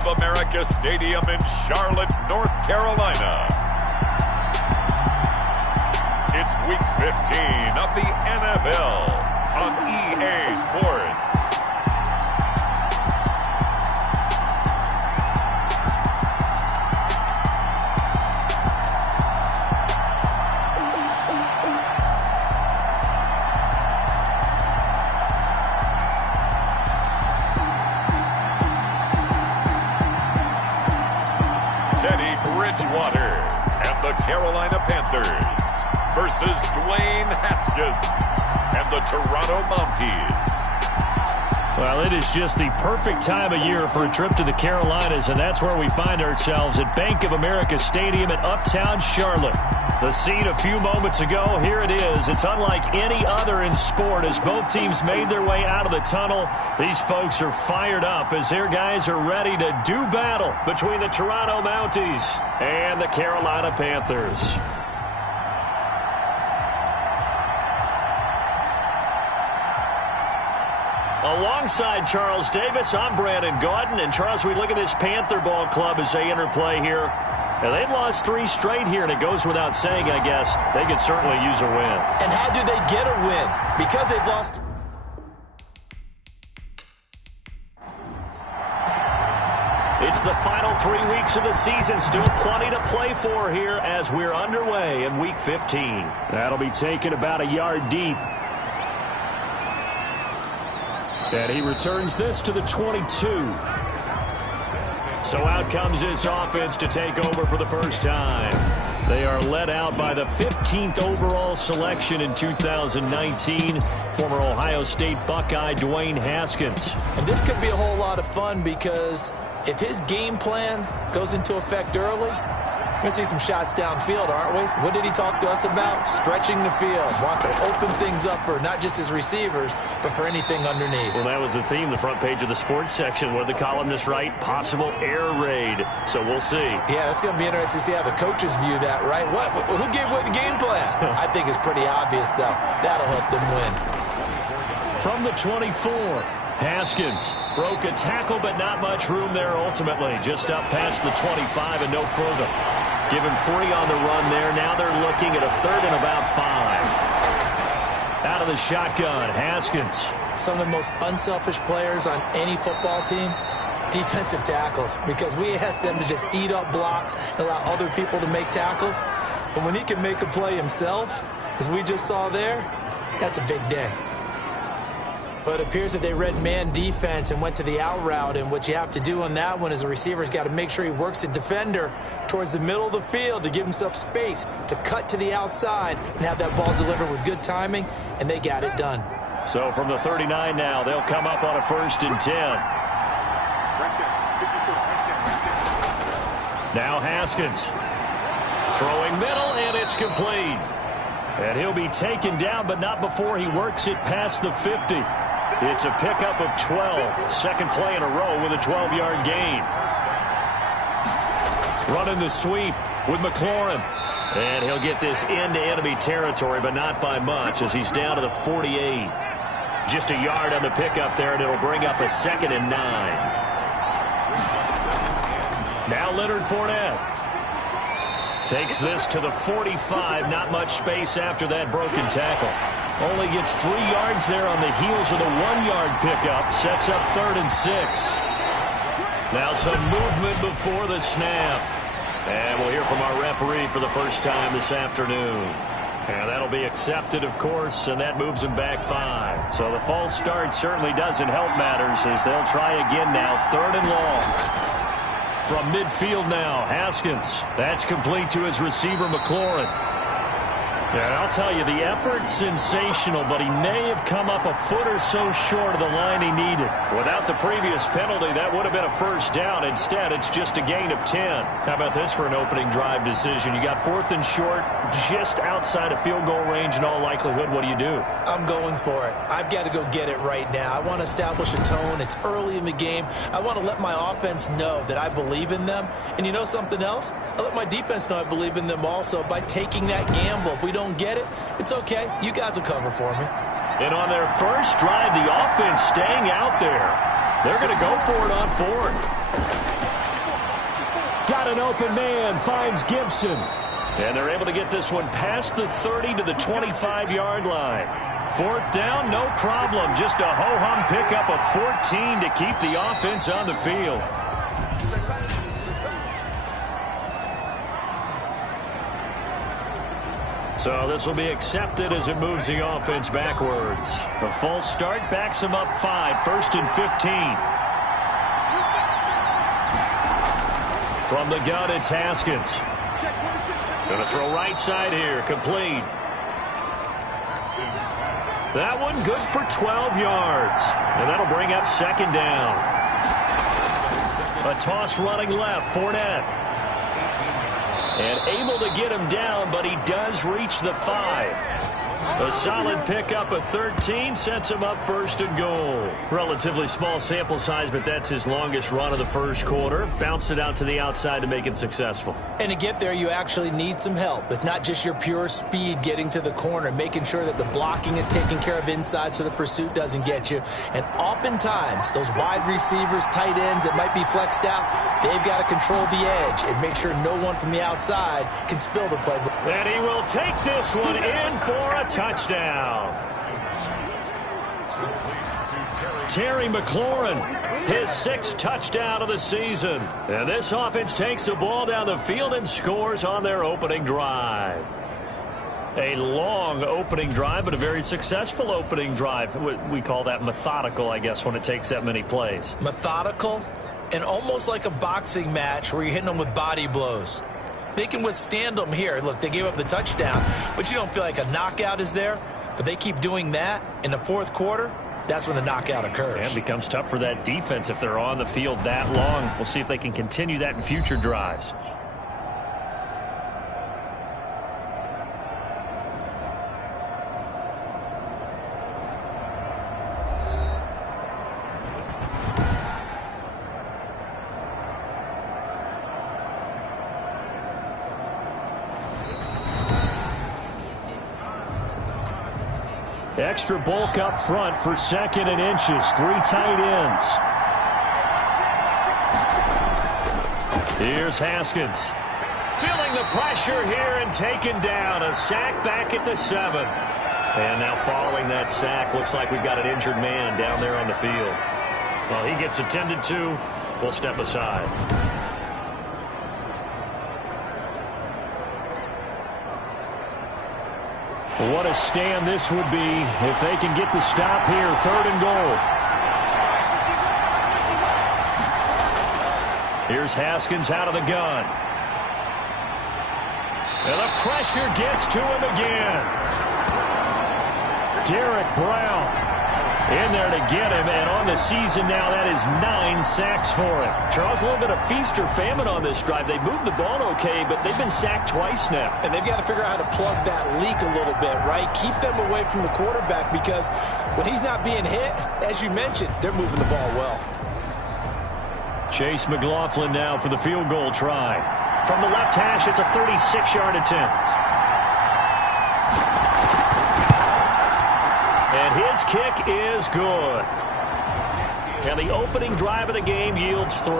of America Stadium in Charlotte, North Carolina. It's Week 15 of the NFL on EA Sports. Carolina Panthers versus Dwayne Haskins and the Toronto Mounties. Well, it is just the perfect time of year for a trip to the Carolinas, and that's where we find ourselves at Bank of America Stadium in Uptown Charlotte. The scene a few moments ago, here it is. It's unlike any other in sport as both teams made their way out of the tunnel. These folks are fired up as their guys are ready to do battle between the Toronto Mounties and the Carolina Panthers. Alongside Charles Davis, I'm Brandon Gaudin. And Charles, we look at this Panther ball club as they enter play here. And they've lost 3 straight here, and it goes without saying, I guess, they could certainly use a win. And how do they get a win? Because they've lost. It's the final 3 weeks of the season. Still plenty to play for here as we're underway in Week 15. That'll be taken about a yard deep. And he returns this to the 22. So out comes this offense to take over for the first time. They are led out by the 15th overall selection in 2019, former Ohio State Buckeye Dwayne Haskins. And this could be a whole lot of fun because if his game plan goes into effect early, we're going to see some shots downfield, aren't we? What did he talk to us about? Stretching the field. Wants to open things up for not just his receivers, but for anything underneath. Well, that was the theme, the front page of the sports section. What did the columnist write? Possible air raid. So we'll see. Yeah, it's going to be interesting to see how the coaches view that, right? Who gave away the game plan? I think it's pretty obvious, though. That'll help them win. From the 24, Haskins broke a tackle, but not much room there ultimately. Just up past the 25 and no further. Give him 3 on the run there. Now they're looking at a 3rd and about 5. Out of the shotgun, Haskins. Some of the most unselfish players on any football team, defensive tackles, because we ask them to just eat up blocks and allow other people to make tackles. But when he can make a play himself, as we just saw there, that's a big day. But it appears that they read man defense and went to the out route, and what you have to do on that one is the receiver's got to make sure he works the defender towards the middle of the field to give himself space to cut to the outside and have that ball delivered with good timing, and they got it done. So from the 39 now, they'll come up on a 1st and 10. Now Haskins throwing middle, and it's complete. And he'll be taken down, but not before he works it past the 50. It's a pickup of 12. Second play in a row with a 12-yard gain. Running the sweep with McLaurin. And he'll get this into enemy territory, but not by much as he's down to the 48. Just a yard on the pickup there, and it'll bring up a 2nd and 9. Now Leonard Fournette takes this to the 45. Not much space after that broken tackle. Only gets 3 yards there on the heels of the 1-yard pickup. Sets up 3rd and 6. Now some movement before the snap. And we'll hear from our referee for the first time this afternoon. And that'll be accepted, of course, and that moves them back 5. So the false start certainly doesn't help matters as they'll try again now. 3rd and long. From midfield now, Haskins. That's complete to his receiver, McLaurin. Yeah, I'll tell you, the effort's sensational, but he may have come up a foot or so short of the line he needed. Without the previous penalty, that would have been a 1st down. Instead, it's just a gain of 10. How about this for an opening drive decision? You got 4th and short, just outside of field goal range in all likelihood. What do? I'm going for it. I've got to go get it right now. I want to establish a tone. It's early in the game. I want to let my offense know that I believe in them. And you know something else? I let my defense know I believe in them also by taking that gamble. If we don't get it, it's okay. You guys will cover for me. And on their first drive, the offense staying out there. They're going to go for it on 4th. Got an open man, finds Gibson. And they're able to get this one past the 30 to the 25-yard line. Fourth down, no problem. Just a ho-hum pickup of 14 to keep the offense on the field. So this will be accepted as it moves the offense backwards. A false start backs him up 5, 1st and 15. From the gun, it's Haskins. Going to throw right side here, complete. That one good for 12 yards. And that'll bring up 2nd down. A toss running left, Fournette. And able to get him down, but he does reach the 5. A solid pickup of 13 sets him up 1st and goal. Relatively small sample size, but that's his longest run of the first quarter. Bounced it out to the outside to make it successful. And to get there, you actually need some help. It's not just your pure speed getting to the corner, making sure that the blocking is taken care of inside so the pursuit doesn't get you. And oftentimes, those wide receivers, tight ends that might be flexed out, they've got to control the edge and make sure no one from the outside can spill the play. And he will take this one in for a touchdown. Terry McLaurin, his 6th touchdown of the season. And this offense takes the ball down the field and scores on their opening drive. A long opening drive, but a very successful opening drive. We call that methodical, I guess, when it takes that many plays. Methodical and almost like a boxing match where you're hitting them with body blows. They can withstand them here. Look, they gave up the touchdown, but you don't feel like a knockout is there. But they keep doing that in the 4th quarter. That's when the knockout occurs. And it becomes tough for that defense if they're on the field that long. We'll see if they can continue that in future drives. Extra bulk up front for 2nd and inches. 3 tight ends. Here's Haskins. Feeling the pressure here and taken down. A sack back at the 7. And now following that sack, looks like we've got an injured man down there on the field. Well, he gets attended to. We'll step aside. What a stand this would be if they can get the stop here. 3rd and goal. Here's Haskins out of the gun. And the pressure gets to him again. Derek Brown in there to get him, and on the season now, that is 9 sacks for him. Charles, a little bit of feast or famine on this drive. They moved the ball okay, but they've been sacked twice now. And they've got to figure out how to plug that leak a little bit, right? Keep them away from the quarterback, because when he's not being hit, as you mentioned, they're moving the ball well. Chase McLaughlin now for the field goal try. From the left hash, it's a 36-yard attempt. And his kick is good. And the opening drive of the game yields 3.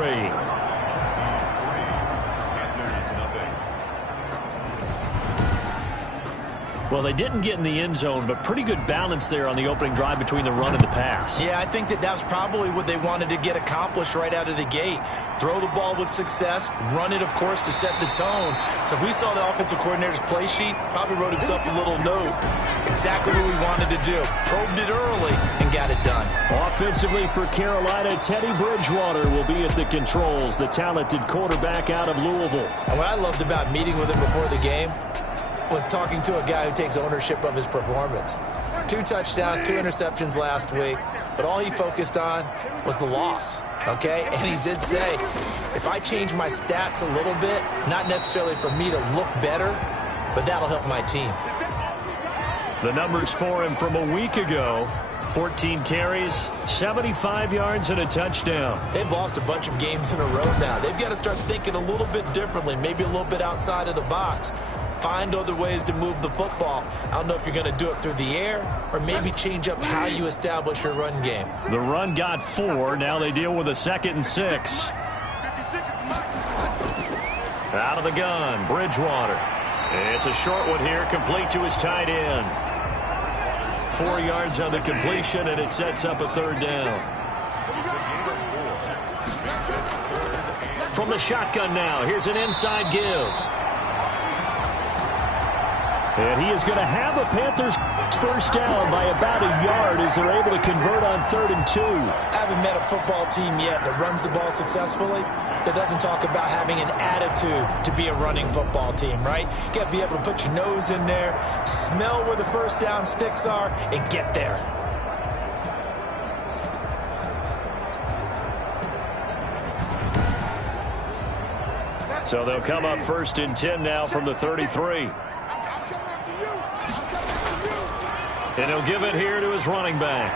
Well, they didn't get in the end zone, but pretty good balance there on the opening drive between the run and the pass. Yeah, I think that was probably what they wanted to get accomplished right out of the gate. Throw the ball with success, run it, of course, to set the tone. So if we saw the offensive coordinator's play sheet, probably wrote himself a little note. Exactly what we wanted to do. Probed it early and got it done. Offensively for Carolina, Teddy Bridgewater will be at the controls, the talented quarterback out of Louisville. And what I loved about meeting with him before the game was talking to a guy who takes ownership of his performance. 2 touchdowns, 2 interceptions last week, but all he focused on was the loss, okay? And he did say, if I change my stats a little bit, not necessarily for me to look better, but that'll help my team. The numbers for him from a week ago: 14 carries, 75 yards, and a touchdown. They've lost a bunch of games in a row now. They've got to start thinking a little bit differently, maybe a little bit outside of the box. Find other ways to move the football. I don't know if you're going to do it through the air or maybe change up how you establish your run game. The run got 4. Now they deal with a 2nd and 6. Out of the gun, Bridgewater. It's a short one here, complete to his tight end. 4 yards on the completion, and it sets up a third down. From the shotgun now, here's an inside give. And he is going to have a Panthers first down by about a yard as they're able to convert on 3rd and 2. I haven't met a football team yet that runs the ball successfully that doesn't talk about having an attitude to be a running football team, right? You got to be able to put your nose in there, smell where the first down sticks are, and get there. So they'll come up 1st and 10 now from the 33. And he'll give it here to his running back.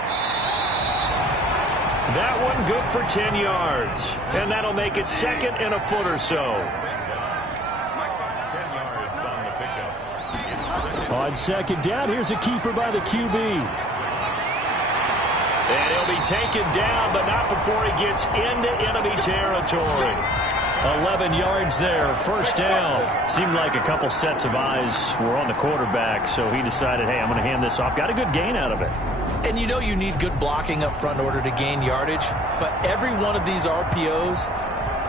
That one good for 10 yards. And that'll make it 2nd and a foot or so. On 2nd down, here's a keeper by the QB. And he'll be taken down, but not before he gets into enemy territory. 11 yards there, first down. Seemed like a couple sets of eyes were on the quarterback, so he decided, hey, I'm going to hand this off. Got a good gain out of it. And you know you need good blocking up front in order to gain yardage, but every one of these RPOs,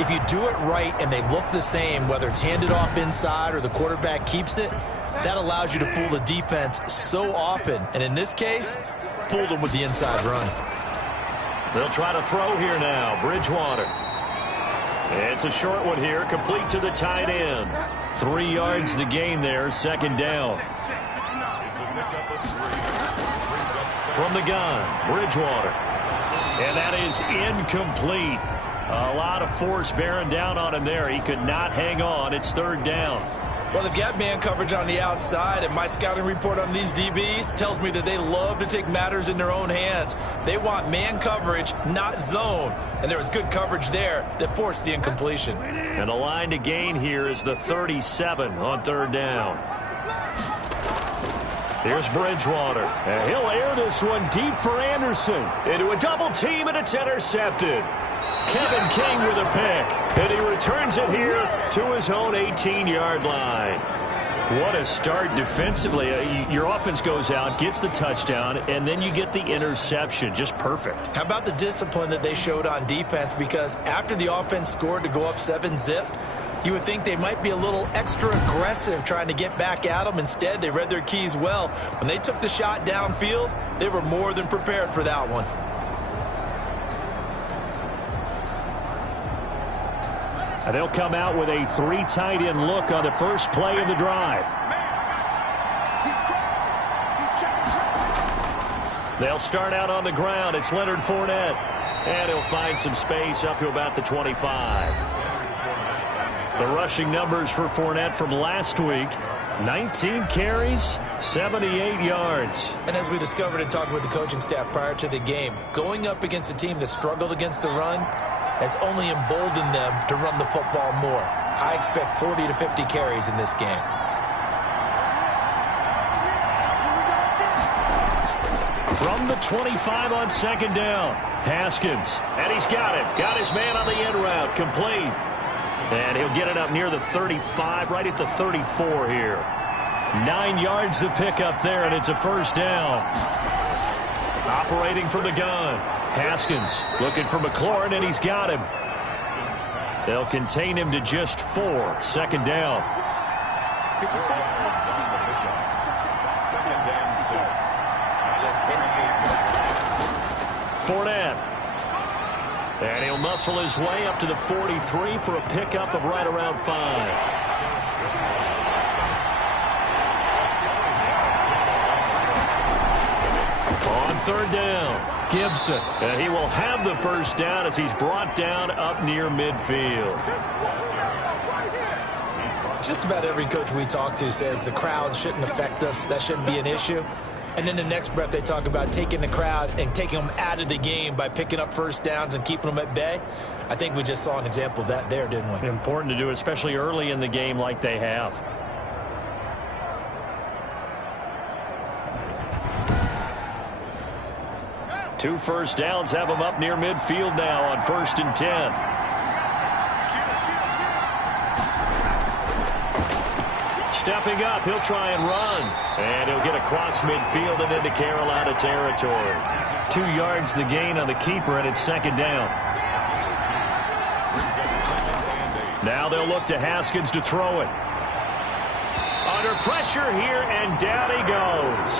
if you do it right and they look the same, whether it's handed off inside or the quarterback keeps it, that allows you to fool the defense so often. And in this case, fooled them with the inside run. They'll try to throw here now. Bridgewater. It's a short one here, complete to the tight end. 3 yards the gain there, 2nd down. From the gun, Bridgewater. And that is incomplete. A lot of force bearing down on him there. He could not hang on. It's 3rd down. Well, they've got man coverage on the outside, and my scouting report on these DBs tells me that they love to take matters in their own hands. They want man coverage, not zone. And there was good coverage there that forced the incompletion. And the line to gain here is the 37 on 3rd down. Here's Bridgewater. And he'll air this one deep for Anderson. Into a double team, and it's intercepted. Kevin King with a pick. And he returns it here to his own 18-yard line. What a start defensively. Your offense goes out, gets the touchdown, and then you get the interception. Just perfect. How about the discipline that they showed on defense? Because after the offense scored to go up 7-zip, you would think they might be a little extra aggressive trying to get back at them. Instead, they read their keys well. When they took the shot downfield, they were more than prepared for that one. And they'll come out with a 3 tight end look on the first play of the drive. They'll start out on the ground. It's Leonard Fournette. And he'll find some space up to about the 25. The rushing numbers for Fournette from last week, 19 carries, 78 yards. And as we discovered in talking with the coaching staff prior to the game, going up against a team that struggled against the run has only emboldened them to run the football more. I expect 40 to 50 carries in this game. From the 25 on 2nd down, Haskins. And he's got it. Got his man on the end route, complete. And he'll get it up near the 35, right at the 34 here. 9 yards to pick up there, and it's a first down. Operating from the gun. Haskins looking for McLaurin, and he's got him. They'll contain him to just 4. 2nd down. Fournette. And he'll muscle his way up to the 43 for a pickup of right around 5. On 3rd down, Gibson. And he will have the first down as he's brought down up near midfield. Just about every coach we talk to says the crowd shouldn't affect us. That shouldn't be an issue. And in the next breath, they talk about taking the crowd and taking them out of the game by picking up first downs and keeping them at bay. I think we just saw an example of that there, didn't we? Important to do, especially early in the game like they have. Two first downs have them up near midfield now on 1st and 10. Stepping up, he'll try and run. And he'll get across midfield and into Carolina territory. 2 yards the gain on the keeper, and it's second down. Now they'll look to Haskins to throw it. Under pressure here, and down he goes.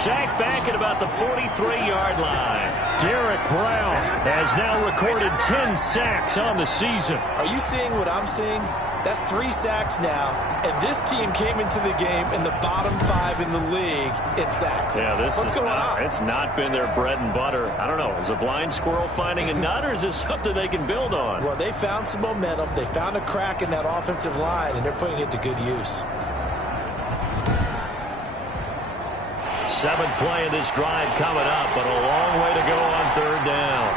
Sacked back at about the 43-yard line. Derek Brown has now recorded 10 sacks on the season. Are you seeing what I'm seeing? That's 3 sacks now, and this team came into the game in the bottom 5 in the league in sacks. Yeah, what's going on? It's not been their bread and butter. I don't know. Is a blind squirrel finding a nut, or is this something they can build on? Well, they found some momentum. They found a crack in that offensive line, and they're putting it to good use. 7th play of this drive coming up, but a long way to go on 3rd down.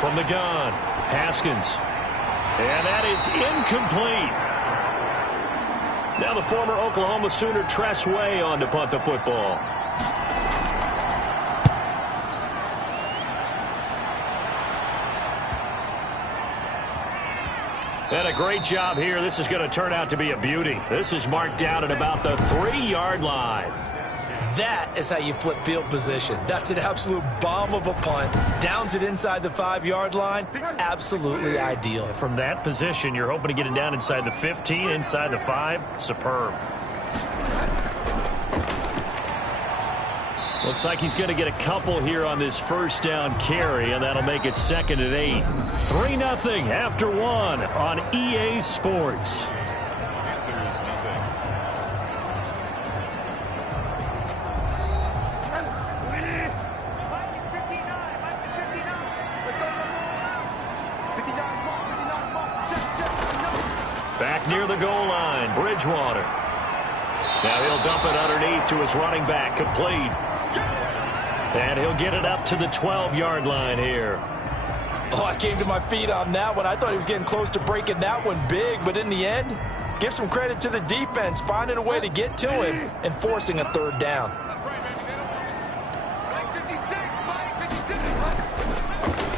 From the gun, Haskins. And that is incomplete. Now the former Oklahoma Sooner Tress Way on to punt the football. And a great job here. This is going to turn out to be a beauty. This is marked down at about the 3-yard line. That is how you flip field position. That's an absolute bomb of a punt. Downs it inside the 5-yard line. Absolutely ideal. From that position, you're hoping to get it down inside the 15, inside the 5. Superb. Looks like he's going to get a couple here on this 1st down carry, and that'll make it 2nd and 8. 3-0 after 1 on EA Sports. Back near the goal line, Bridgewater. Now he'll dump it underneath to his running back, complete. And he'll get it up to the 12-yard line here. Oh, I came to my feet on that one. I thought he was getting close to breaking that one big, but in the end, give some credit to the defense, finding a way to get to him and forcing a 3rd down.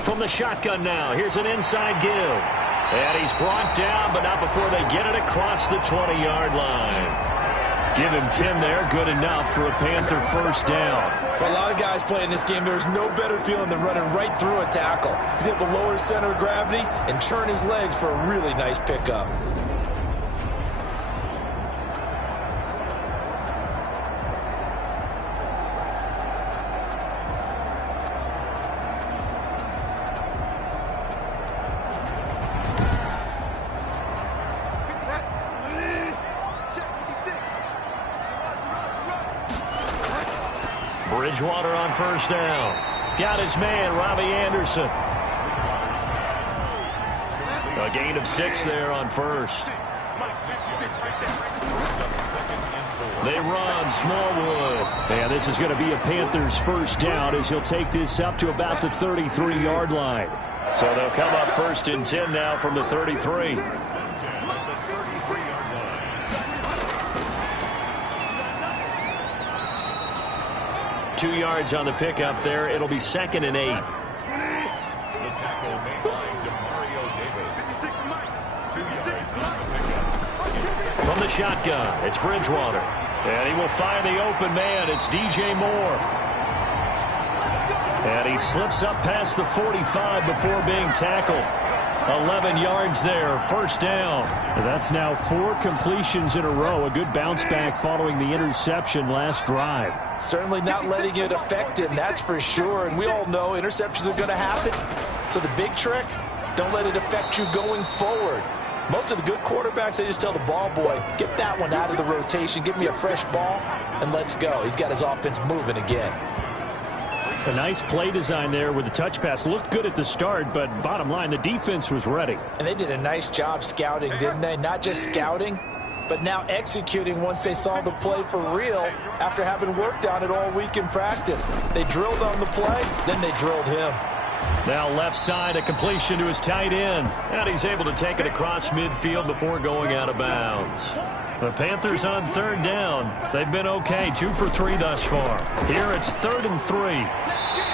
From the shotgun now, here's an inside give. And he's brought down, but not before they get it across the 20-yard line. Give him 10 there, good enough for a Panther 1st down. For a lot of guys playing this game, there's no better feeling than running right through a tackle. He's able to lower his center of gravity and churn his legs for a really nice pickup. Bridgewater on 1st down. Got his man, Robbie Anderson. A gain of 6 there on 1st. They run Smallwood. And this is going to be a Panthers 1st down as he'll take this up to about the 33-yard line. So they'll come up 1st and 10 now from the 33. 2 yards on the pickup there. It'll be 2nd and 8. From the shotgun, it's Bridgewater. And he will find the open man. It's DJ Moore. And he slips up past the 45 before being tackled. 11 yards there, 1st down. That's now 4 completions in a row. A good bounce back following the interception last drive. Certainly not letting it affect him, that's for sure. And we all know interceptions are going to happen. So the big trick, don't let it affect you going forward. Most of the good quarterbacks, they just tell the ball boy, get that one out of the rotation, give me a fresh ball, and let's go. He's got his offense moving again. A nice play design there with the touch pass. Looked good at the start, but bottom line, the defense was ready. And they did a nice job scouting, didn't they? Not just scouting, but now executing once they saw the play for real after having worked on it all week in practice. They drilled on the play, then they drilled him. Now left side, a completion to his tight end. And he's able to take it across midfield before going out of bounds. The Panthers on 3rd down. They've been okay, 2 for 3 thus far. Here it's 3rd and 3.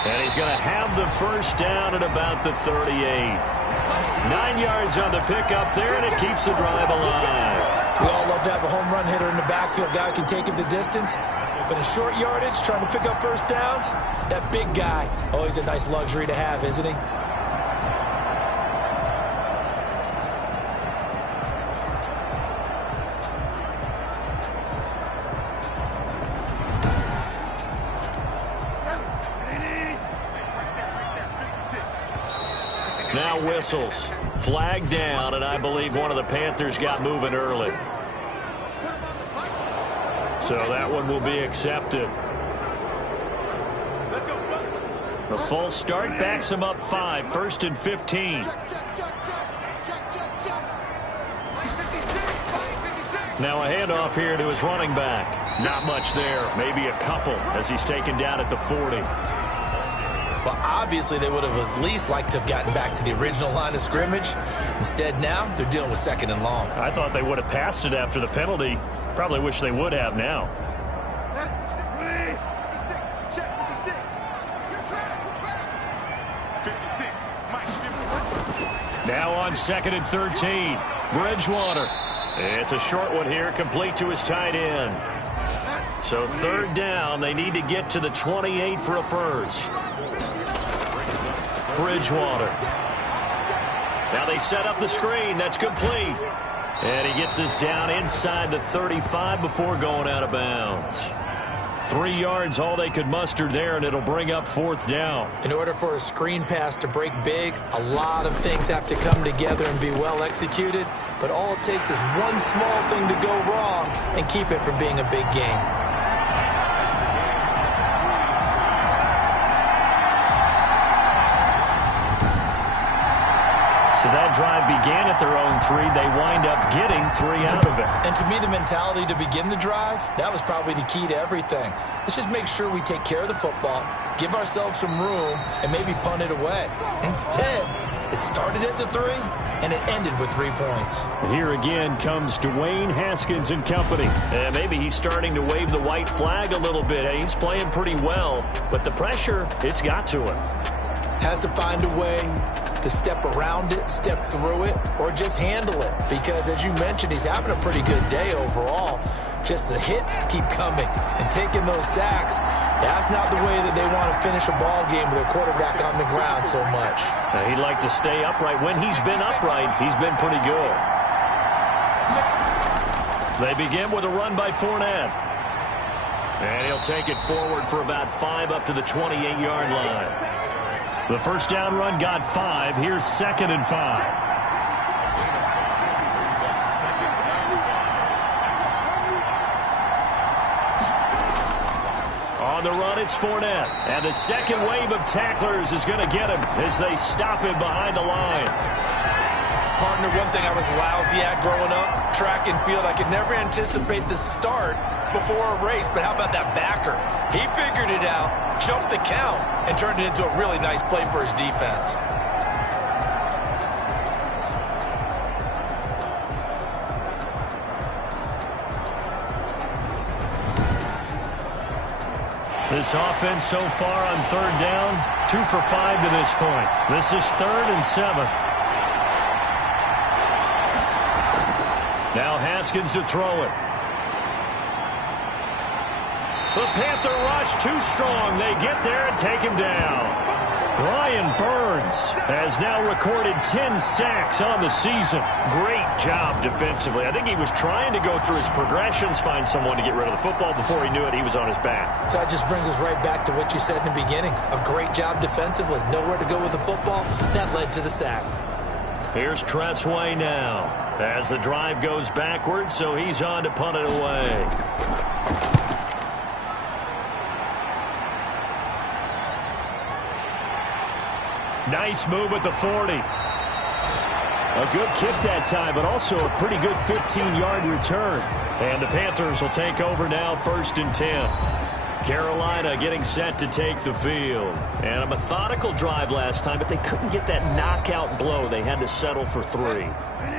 And he's going to have the 1st down at about the 38. 9 yards on the pickup there, and it keeps the drive alive. We all love to have a home run hitter in the backfield. Guy who can take it the distance. But in short yardage, trying to pick up first downs, that big guy, always a nice luxury to have, isn't he? Now whistles. Flag down, and I believe one of the Panthers got moving early. So that one will be accepted. The false start backs him up 5, 1st and 15. Now a handoff here to his running back. Not much there, maybe a couple as he's taken down at the 40. Well, obviously they would have at least liked to have gotten back to the original line of scrimmage. Instead now, they're dealing with 2nd and long. I thought they would have passed it after the penalty. Probably wish they would have now. Now on 2nd and 13. Bridgewater. It's a short one here, complete to his tight end. So 3rd down, they need to get to the 28 for a first. Bridgewater. Now they set up the screen. That's complete. And he gets us down inside the 35 before going out of bounds. 3 yards, all they could muster there, and it'll bring up 4th down. In order for a screen pass to break big, a lot of things have to come together and be well executed. But all it takes is one small thing to go wrong and keep it from being a big game. So that drive began at their own 3. They wind up getting 3 out of it. And to me, the mentality to begin the drive, that was probably the key to everything. Let's just make sure we take care of the football, give ourselves some room, and maybe punt it away. Instead, it started at the 3, and it ended with 3 points. Here again comes Dwayne Haskins and company. And maybe he's starting to wave the white flag a little bit. He's playing pretty well, but the pressure, it's got to him. Has to find a way to step around it, step through it, or just handle it. Because, as you mentioned, he's having a pretty good day overall. Just the hits keep coming and taking those sacks. That's not the way that they want to finish a ball game with a quarterback on the ground so much. He'd like to stay upright. When he's been upright, he's been pretty good. They begin with a run by Fournette. And he'll take it forward for about 5 up to the 28-yard line. The first down run got 5. Here's 2nd and 5. On the run, it's Fournette. And the second wave of tacklers is going to get him as they stop him behind the line. Partner, one thing I was lousy at growing up, track and field, I could never anticipate the start before a race, but how about that backer? He figured it out, jumped the count, and turned it into a really nice play for his defense. This offense so far on 3rd down, 2 for 5 to this point. This is 3rd and 7. Now Haskins to throw it. The Panther rush too strong. They get there and take him down. Brian Burns has now recorded 10 sacks on the season. Great job defensively. I think he was trying to go through his progressions, find someone to get rid of the football. Before he knew it, he was on his back. So that just brings us right back to what you said in the beginning. A great job defensively. Nowhere to go with the football. That led to the sack. Here's Tressway now as the drive goes backwards, so he's on to punt it away. Nice move at the 40. A good kick that time, but also a pretty good 15-yard return. And the Panthers will take over now, 1st and 10. Carolina getting set to take the field. And a methodical drive last time, but they couldn't get that knockout blow. They had to settle for 3.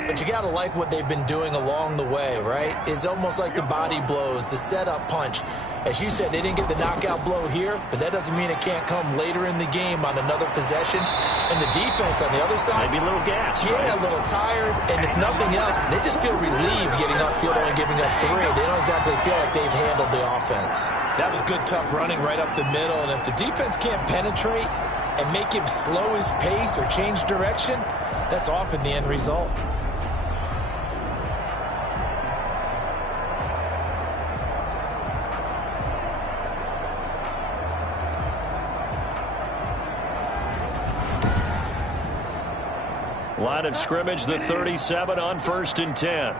But you got to like what they've been doing along the way, right? It's almost like the body blows, the setup punch. As you said, they didn't get the knockout blow here, but that doesn't mean it can't come later in the game on another possession. And the defense on the other side, maybe a little gas, yeah, right? a little tired. And if nothing else, they just feel relieved getting upfield and giving up 3. They don't exactly feel like they've handled the offense. That was good, tough running right up the middle. And if the defense can't penetrate and make him slow his pace or change direction, that's often the end result. Line of scrimmage, the 37 on 1st and 10.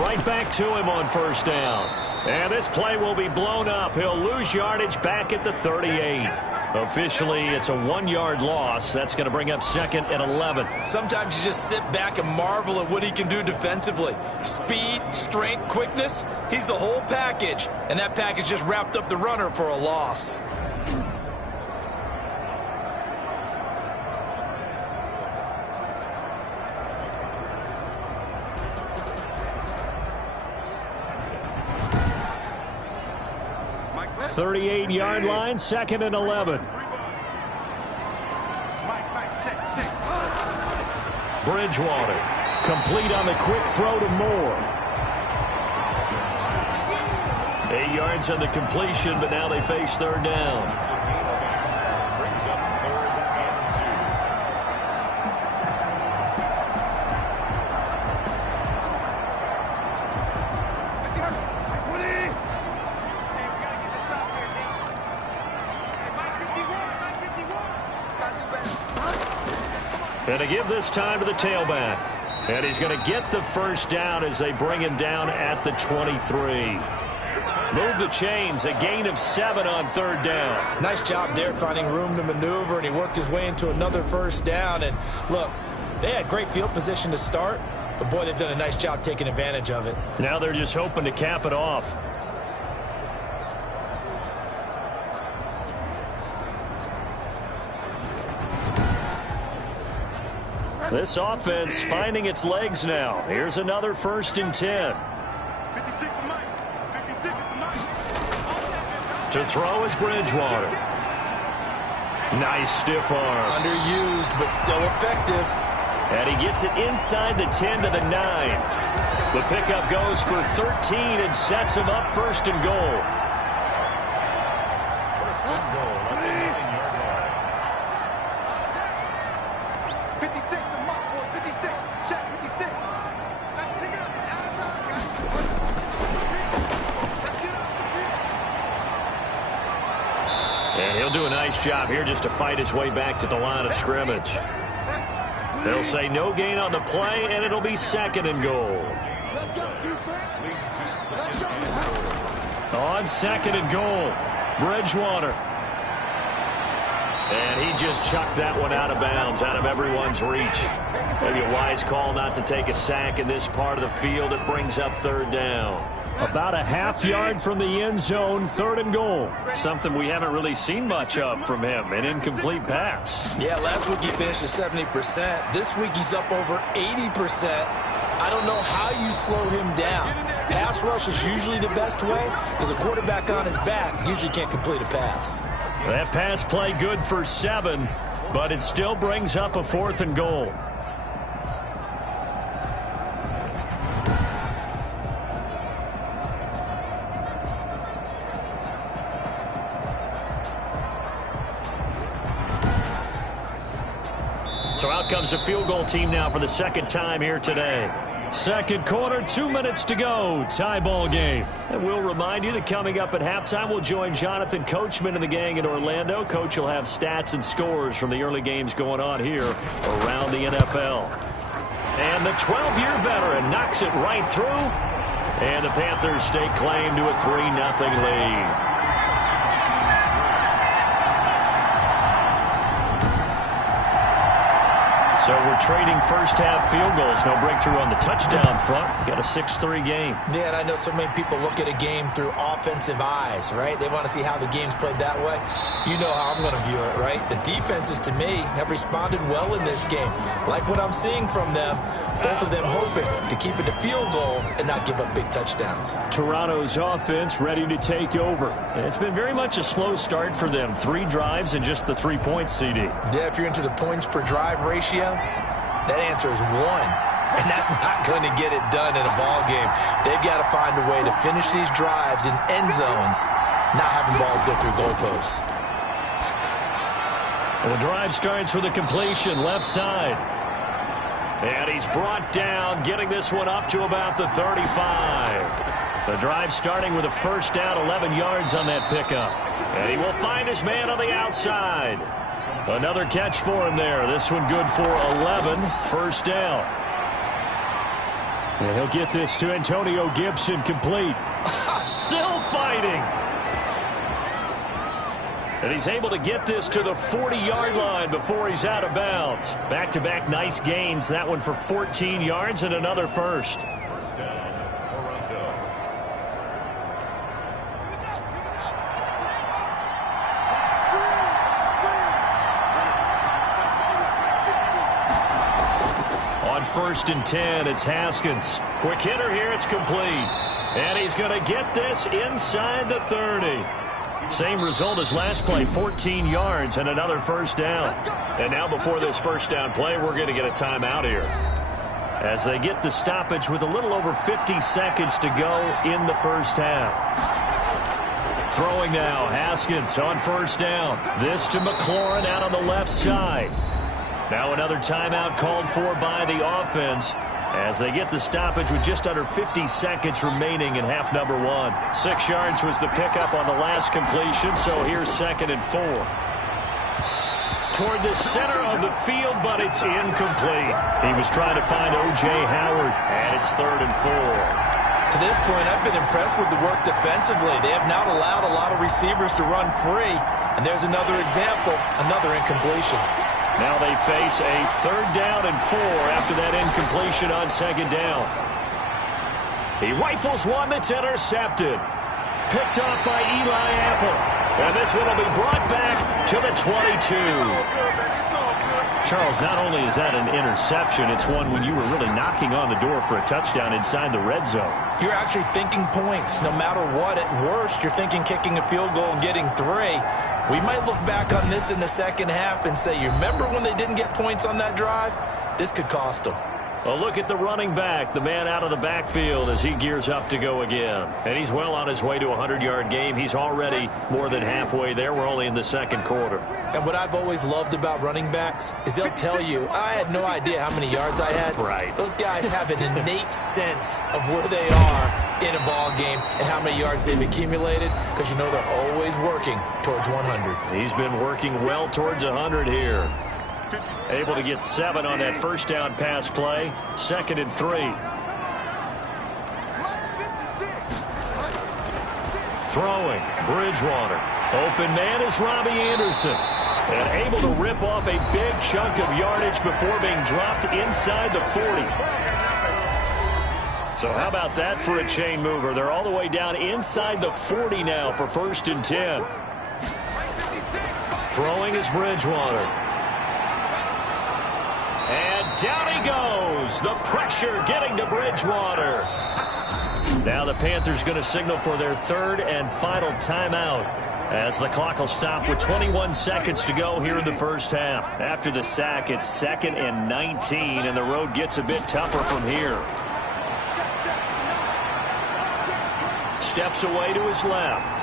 Right back to him on 1st down. And this play will be blown up. He'll lose yardage back at the 38. Officially, it's a 1-yard loss. That's going to bring up 2nd and 11. Sometimes you just sit back and marvel at what he can do defensively. Speed, strength, quickness. He's the whole package. And that package just wrapped up the runner for a loss. .38-yard line, 2nd and 11. Bridgewater, complete on the quick throw to Moore. 8 yards on the completion, but now they face 3rd down. And to give this time to the tailback. And he's going to get the 1st down as they bring him down at the 23. Move the chains, a gain of 7 on 3rd down. Nice job there finding room to maneuver, and he worked his way into another 1st down. And look, they had great field position to start, but boy, they've done a nice job taking advantage of it. Now they're just hoping to cap it off. This offense finding its legs now. Here's another 1st and 10. To throw is Bridgewater. Nice stiff arm. Underused, but still effective. And he gets it inside the 10 to the 9. The pickup goes for 13 and sets him up 1st and goal. And he'll do a nice job here just to fight his way back to the line of scrimmage. They'll say no gain on the play, and it'll be 2nd and goal. On 2nd and goal, Bridgewater. And he just chucked that one out of bounds, out of everyone's reach. Maybe a wise call not to take a sack in this part of the field. It brings up 3rd down. About a half yard from the end zone, 3rd and goal. Something we haven't really seen much of from him, an incomplete pass. Yeah, last week he finished at 70%. This week he's up over 80%. I don't know how you slow him down. Pass rush is usually the best way because a quarterback on his back usually can't complete a pass. That pass play good for 7, but it still brings up a 4th and goal. So out comes the field goal team now for the 2nd time here today. 2nd quarter, 2 minutes to go. Tie ball game. And we'll remind you that coming up at halftime, we'll join Jonathan Coachman and the gang in Orlando. Coach will have stats and scores from the early games going on here around the NFL. And the 12-year veteran knocks it right through. And the Panthers stake claim to a 3-0 lead. So we're trading first-half field goals. No breakthrough on the touchdown front. Got a 6-3 game. Yeah, and I know so many people look at a game through offense offensive eyes, right? They want to see how the game's played that way. You know how I'm going to view it, right? The defenses, to me, have responded well in this game. Like what I'm seeing from them, both of them hoping to keep it to field goals and not give up big touchdowns. Toronto's offense ready to take over. It's been very much a slow start for them. 3 drives and just the 3 points, CD. Yeah, if you're into the points per drive ratio, that answer is 1. And that's not going to get it done in a ball game. They've got to find a way to finish these drives in end zones, not having balls go through goalposts. Well, the drive starts with a completion left side. And he's brought down, getting this one up to about the 35. The drive starting with a first down, 11 yards on that pickup. And he will find his man on the outside. Another catch for him there. This one good for 11. First down. And he'll get this to Antonio Gibson, complete. Still fighting. And he's able to get this to the 40-yard line before he's out of bounds. Back-to-back nice gains. That one for 14 yards and another first. First and 10, it's Haskins. Quick hitter here, it's complete. And he's going to get this inside the 30. Same result as last play, 14 yards and another first down. And now before this first down play, we're going to get a timeout here, as they get the stoppage with a little over 50 seconds to go in the first half. Throwing now, Haskins on first down. This to McLaurin out on the left side. Now another timeout called for by the offense as they get the stoppage with just under 50 seconds remaining in half number 1. 6 yards was the pickup on the last completion, so here's 2nd and 4. Toward the center of the field, but it's incomplete. He was trying to find O.J. Howard, and it's 3rd and 4. To this point, I've been impressed with the work defensively. They have not allowed a lot of receivers to run free. And there's another example, another incompletion. Now they face a 3rd down and 4 after that incompletion on 2nd down. He rifles one that's intercepted. Picked off by Eli Apple. And this one will be brought back to the 22. Charles, not only is that an interception, it's one when you were really knocking on the door for a touchdown inside the red zone. You're actually thinking points. No matter what, at worst, you're thinking kicking a field goal and getting 3. We might look back on this in the second half and say, you remember when they didn't get points on that drive? This could cost them. A look at the running back, the man out of the backfield as he gears up to go again. And he's well on his way to a 100-yard game. He's already more than halfway there. We're only in the 2nd quarter. And what I've always loved about running backs is they'll tell you, I had no idea how many yards I had. Right. Those guys have an innate sense of where they are in a ball game and how many yards they've accumulated, because you know they're always working towards 100. He's been working well towards 100 here. Able to get 7 on that first down pass play. 2nd and 3. Throwing, Bridgewater. Open man is Robbie Anderson. And able to rip off a big chunk of yardage before being dropped inside the 40. So how about that for a chain mover? They're all the way down inside the 40 now for 1st and 10. Throwing is Bridgewater. And down he goes. The pressure getting to Bridgewater. Now the Panthers going to signal for their 3rd and final timeout, as the clock will stop with 21 seconds to go here in the first half. After the sack, it's 2nd and 19, and the road gets a bit tougher from here. Steps away to his left.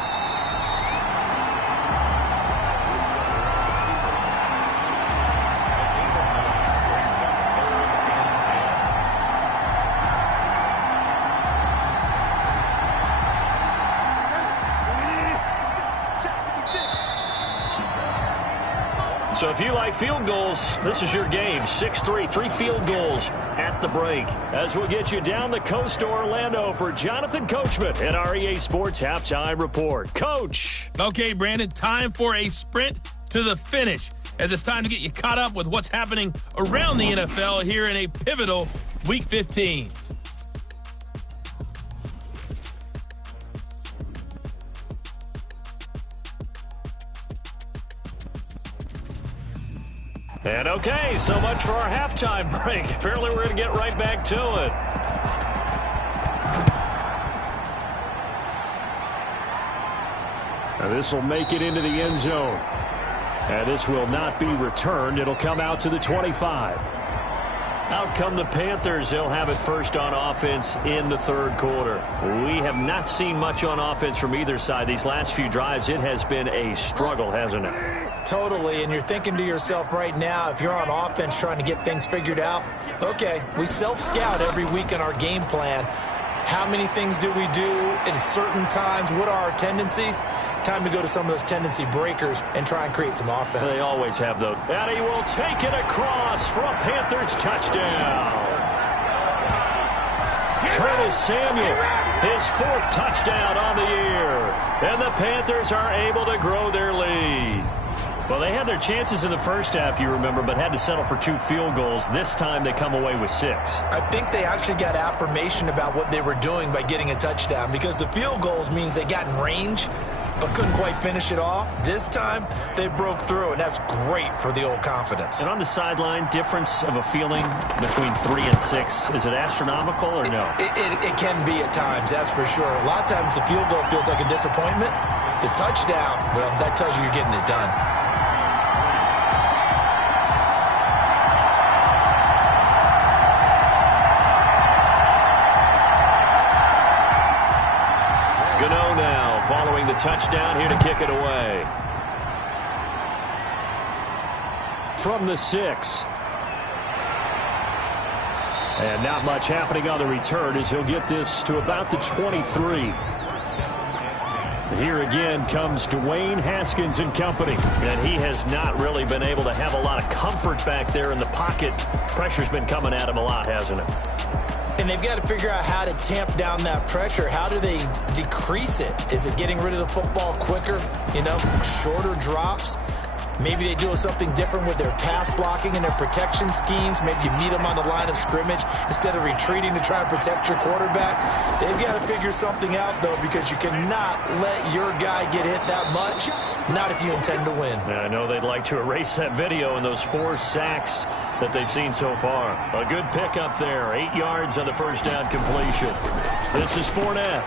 So if you like field goals, this is your game. 6-3, 3 field goals at the break. As we'll get you down the coast to Orlando for Jonathan Coachman at our EA Sports Halftime Report. Coach. Okay, Brandon, time for a sprint to the finish, as it's time to get you caught up with what's happening around the NFL here in a pivotal Week 15. And okay, so much for our halftime break. Apparently we're going to get right back to it. Now this will make it into the end zone. And this will not be returned. It'll come out to the 25. Out come the Panthers. They'll have it first on offense in the third quarter. We have not seen much on offense from either side. These last few drives, it has been a struggle, hasn't it? Totally, and you're thinking to yourself right now, if you're on offense trying to get things figured out, okay, we self-scout every week in our game plan. How many things do we do at certain times? What are our tendencies? Time to go to some of those tendency breakers and try and create some offense. They always have those. And he will take it across for a Panthers touchdown. Curtis Samuel, his 4th touchdown on the year. And the Panthers are able to grow their lead. Well, they had their chances in the first half, you remember, but had to settle for 2 field goals. This time they come away with 6. I think they actually got affirmation about what they were doing by getting a touchdown, because the field goals means they got in range but couldn't quite finish it off. This time they broke through, and that's great for the old confidence. And on the sideline, difference of a feeling between 3 and 6, is it astronomical or no? It can be at times, that's for sure. A lot of times the field goal feels like a disappointment. The touchdown, well, that tells you you're getting it done. Following the touchdown, here to kick it away. From the 6. And not much happening on the return as he'll get this to about the 23. Here again comes Dwayne Haskins and company. And he has not really been able to have a lot of comfort back there in the pocket. Pressure's been coming at him a lot, hasn't it? And they've got to figure out how to tamp down that pressure. How do they decrease it? Is it getting rid of the football quicker? You know, shorter drops? Maybe they do something different with their pass blocking and their protection schemes. Maybe you meet them on the line of scrimmage instead of retreating to try and protect your quarterback. They've got to figure something out, though, because you cannot let your guy get hit that much, not if you intend to win. Yeah, I know they'd like to erase that video and those 4 sacks that they've seen so far. A good pickup there. 8 yards on the first down completion. This is Fournette.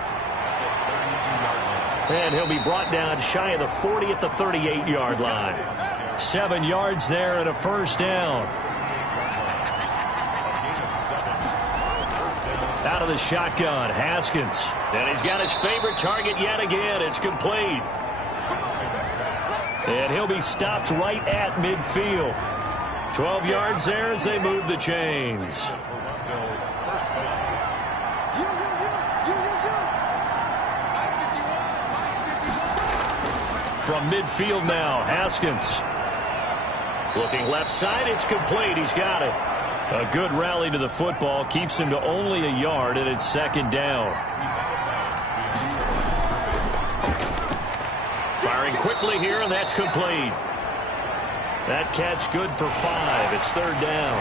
And he'll be brought down shy of the 40 at the 38-yard line. 7 yards there and a first down. Out of the shotgun, Haskins. And he's got his favorite target yet again. It's complete. And he'll be stopped right at midfield. 12 yards there as they move the chains. From midfield now, Haskins. Looking left side, it's complete. He's got it. A good rally to the football. Keeps him to only a yard, and it's second down. Firing quickly here, and that's complete. That catch good for 5. It's third down.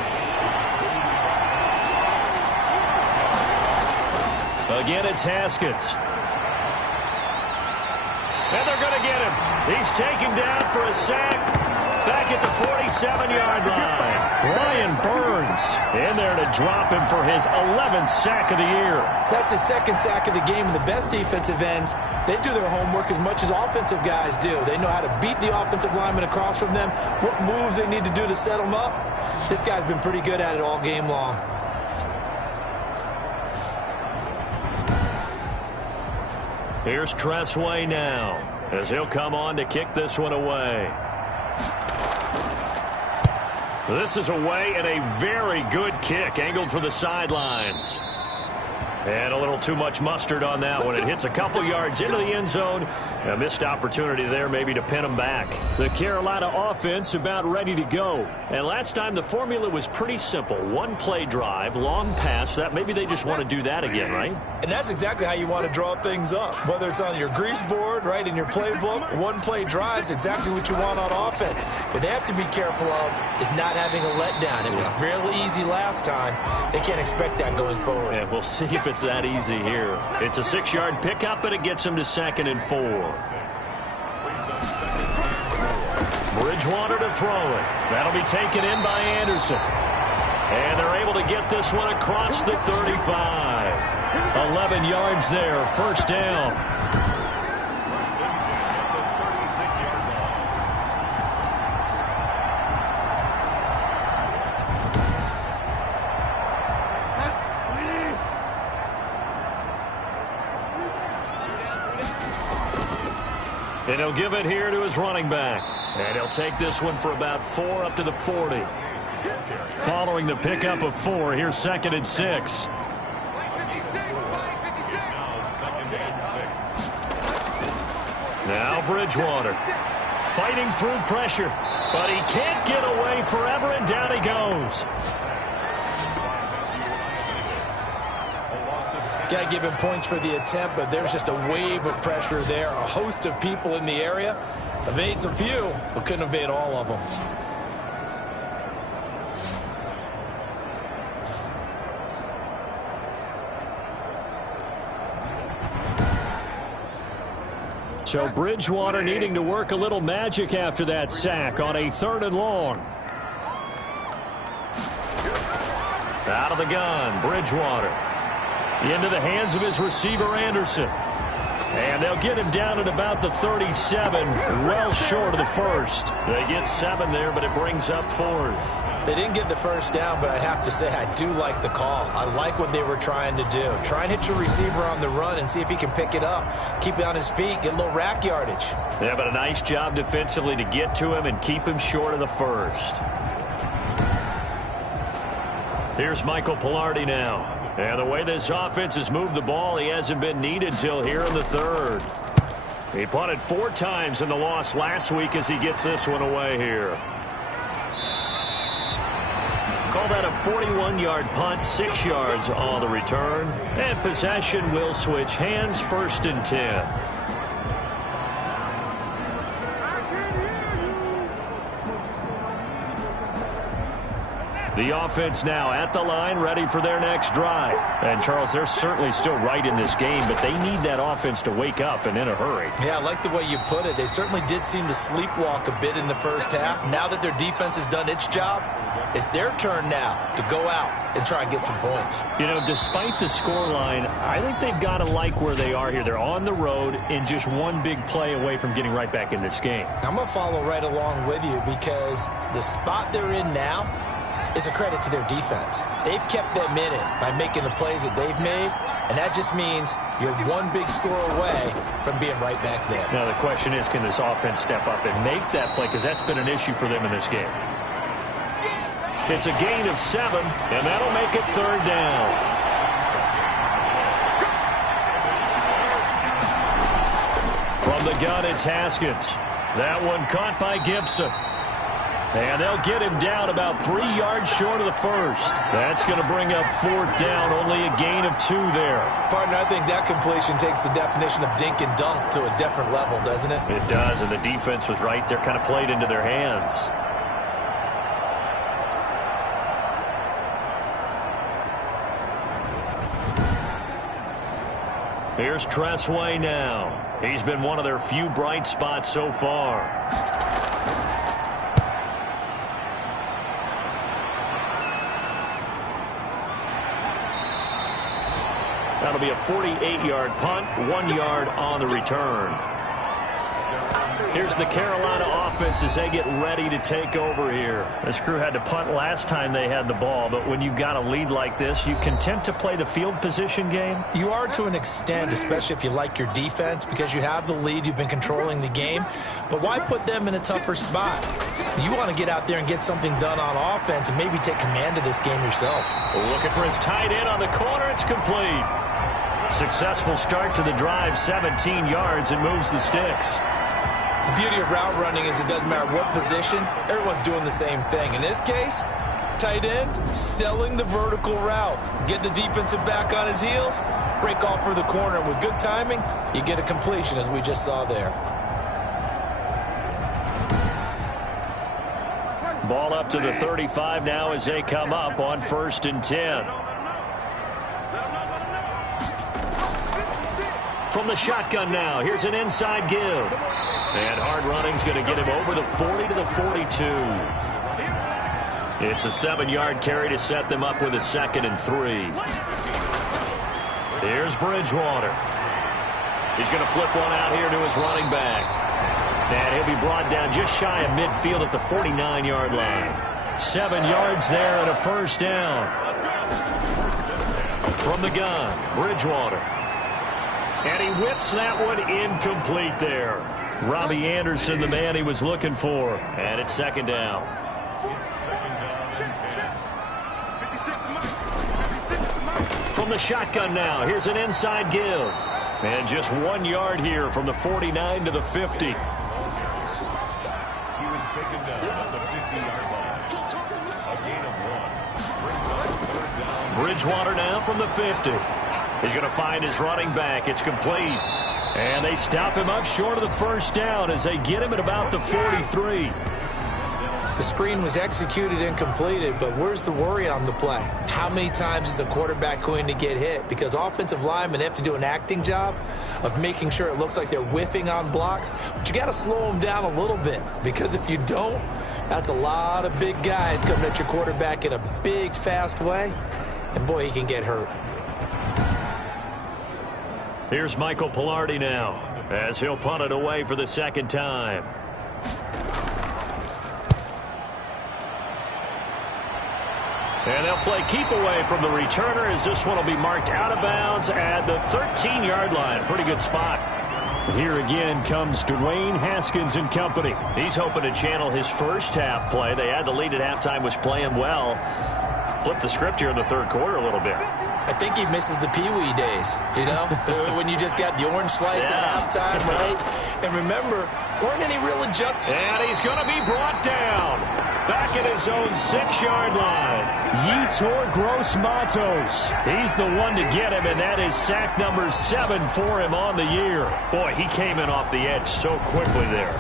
Again, it's Haskins. And they're going to get him. He's taken down for a sack. Back at the 47-yard line. Brian Burns in there to drop him for his 11th sack of the year. That's his 2nd sack of the game. And the best defensive ends, they do their homework as much as offensive guys do. They know how to beat the offensive lineman across from them, what moves they need to do to set them up. This guy's been pretty good at it all game long. Here's Tressway now as he'll come on to kick this one away. This is away and a very good kick angled for the sidelines. And a little too much mustard on that one. It hits a couple yards into the end zone. A missed opportunity there maybe to pin them back. The Carolina offense about ready to go. And last time the formula was pretty simple. 1-play drive, long pass. That maybe they just want to do that again, right? And that's exactly how you want to draw things up. Whether it's on your grease board, right, in your playbook, 1-play drive is exactly what you want on offense. What they have to be careful of is not having a letdown. It was really easy last time. They can't expect that going forward. Yeah, we'll see if it's that easy here. It's a 6-yard pickup, and it gets them to 2nd and 4. Bridgewater to throw it. That'll be taken in by Anderson. And they're able to get this one across the 35. 11 yards there, first down. And he'll give it here to his running back. And he'll take this one for about 4 up to the 40. Following the pickup of 4, here's 2nd and 6. Now Bridgewater fighting through pressure, but he can't get away forever, and down he goes. Got to give him points for the attempt, but there's just a wave of pressure there. A host of people in the area. Evades a few, but couldn't evade all of them. So Bridgewater needing to work a little magic after that sack on a 3rd and long. Out of the gun, Bridgewater. Into the hands of his receiver, Anderson. And they'll get him down at about the 37, well short of the first. They get 7 there, but it brings up 4th. They didn't get the first down, but I have to say I do like the call. I like what they were trying to do. Try and hit your receiver on the run and see if he can pick it up. Keep it on his feet, get a little rack yardage. Yeah, but a nice job defensively to get to him and keep him short of the first. Here's Michael Pilardi now. And the way this offense has moved the ball, he hasn't been needed till here in the 3rd. He punted 4 times in the loss last week as he gets this one away here. Call that a 41-yard punt, 6 yards on the return. And possession will switch hands, 1st and 10. The offense now at the line, ready for their next drive. And, Charles, they're certainly still right in this game, but they need that offense to wake up and in a hurry. Yeah, I like the way you put it. They certainly did seem to sleepwalk a bit in the first half. Now that their defense has done its job, it's their turn now to go out and try and get some points. You know, despite the scoreline, I think they've got to like where they are here. They're on the road and just one big play away from getting right back in this game. I'm going to follow right along with you because the spot they're in now is a credit to their defense. They've kept them in it by making the plays that they've made, and that just means you're one big score away from being right back there. Now the question is, can this offense step up and make that play, because that's been an issue for them in this game. It's a gain of 7, and that'll make it 3rd down. From the gun, it's Haskins. That one caught by Gibson. And they'll get him down about 3 yards short of the first. That's going to bring up 4th down, only a gain of 2 there. Partner, I think that completion takes the definition of dink and dunk to a different level, doesn't it? It does, and the defense was right there, kind of played into their hands. Here's Tressway now. He's been one of their few bright spots so far. That'll be a 48-yard punt, 1 yard on the return. Here's the Carolina offense as they get ready to take over here. This crew had to punt last time they had the ball, but when you've got a lead like this, you content to play the field position game? You are to an extent, especially if you like your defense, because you have the lead, you've been controlling the game. But why put them in a tougher spot? You want to get out there and get something done on offense and maybe take command of this game yourself. Looking for his tight end on the corner. It's complete. Successful start to the drive, 17 yards, and moves the sticks. The beauty of route running is it doesn't matter what position, everyone's doing the same thing. In this case, tight end, selling the vertical route. Get the defensive back on his heels, break off for the corner, and with good timing, you get a completion as we just saw there. Ball up to the 35 now as they come up on 1st and 10. From the shotgun now, here's an inside give. And hard running's going to get him over the 40 to the 42. It's a 7-yard carry to set them up with a 2nd and 3. Here's Bridgewater. He's going to flip one out here to his running back. And he'll be brought down just shy of midfield at the 49-yard line. 7 yards there and a first down. From the gun, Bridgewater. And he whips that one incomplete there. Robbie Anderson, the man he was looking for. And it's 2nd down. From the shotgun now, here's an inside give. And just 1 yard here from the 49 to the 50. He was taken down at the 50-yard line. A gain of 1. Brings up 3rd down. Bridgewater now from the 50. He's going to find his running back. It's complete. And they stop him up short of the first down as they get him at about the 43. The screen was executed and completed, but where's the worry on the play? How many times is a quarterback going to get hit? Because offensive linemen have to do an acting job of making sure it looks like they're whiffing on blocks. But you got to slow them down a little bit, because if you don't, that's a lot of big guys coming at your quarterback in a big, fast way. And boy, he can get hurt. Here's Michael Pilardi now as he'll punt it away for the 2nd time. And they'll play keep away from the returner as this one will be marked out of bounds at the 13-yard line. Pretty good spot. Here again comes Dwayne Haskins and company. He's hoping to channel his first half play. They had the lead at halftime, was playing well. Flip the script here in the 3rd quarter a little bit. I think he misses the Pee-wee days, you know, when you just got the orange slice at halftime, right? And remember, weren't any real adjustments. And he's going to be brought down. Back at his own 6-yard line. Yetur Gross-Matos. He's the one to get him, and that is sack number 7 for him on the year. Boy, he came in off the edge so quickly there.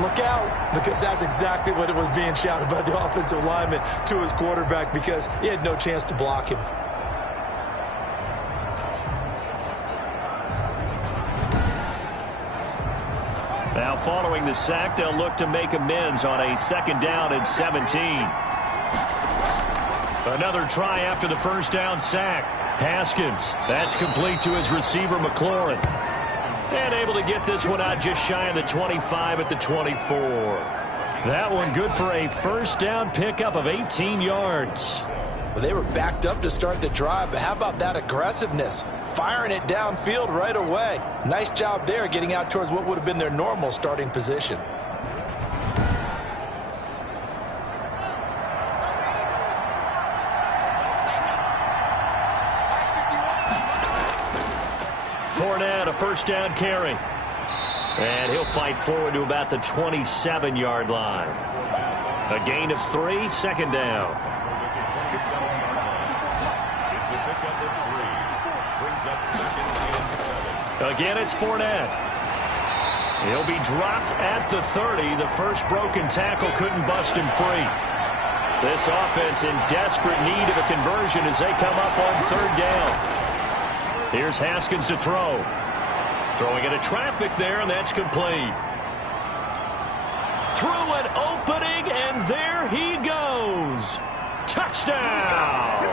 Look out, because that's exactly what it was being shouted by the offensive lineman to his quarterback, because he had no chance to block him. Now following the sack, they'll look to make amends on a 2nd down and 17. Another try after the first down sack. Haskins, that's complete to his receiver McLaurin. And able to get this one out just shy of the 25 at the 24. That one good for a first down pickup of 18 yards. Well, they were backed up to start the drive, but how about that aggressiveness? Firing it downfield right away. Nice job there, getting out towards what would have been their normal starting position. Fournette, a first down carry. And he'll fight forward to about the 27-yard line. A gain of 3, 2nd down. Again, it's Fournette. He'll be dropped at the 30. The first broken tackle couldn't bust him free. This offense in desperate need of a conversion as they come up on 3rd down. Here's Haskins to throw. Throwing into traffic there, and that's complete. Through an opening, and there he goes. Touchdown!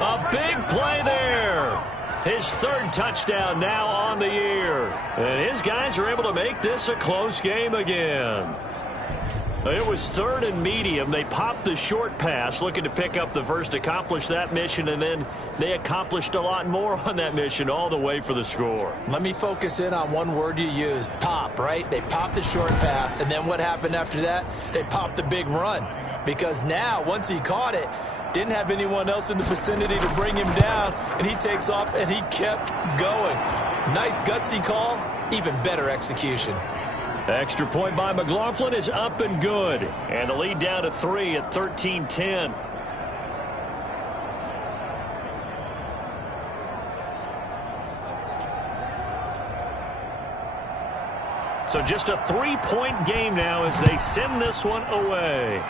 A big play there. His 3rd touchdown now on the year. And his guys are able to make this a close game again. It was 3rd and medium. They popped the short pass, looking to pick up the first, accomplish that mission, and then they accomplished a lot more on that mission all the way for the score. Let me focus in on one word you used, pop, right? They popped the short pass, and then what happened after that? They popped the big run. Because now, once he caught it, didn't have anyone else in the vicinity to bring him down, and he takes off, and he kept going. Nice gutsy call, even better execution. Extra point by McLaughlin is up and good. And the lead down to 3 at 13-10. So just a 3-point game now as they send this one away.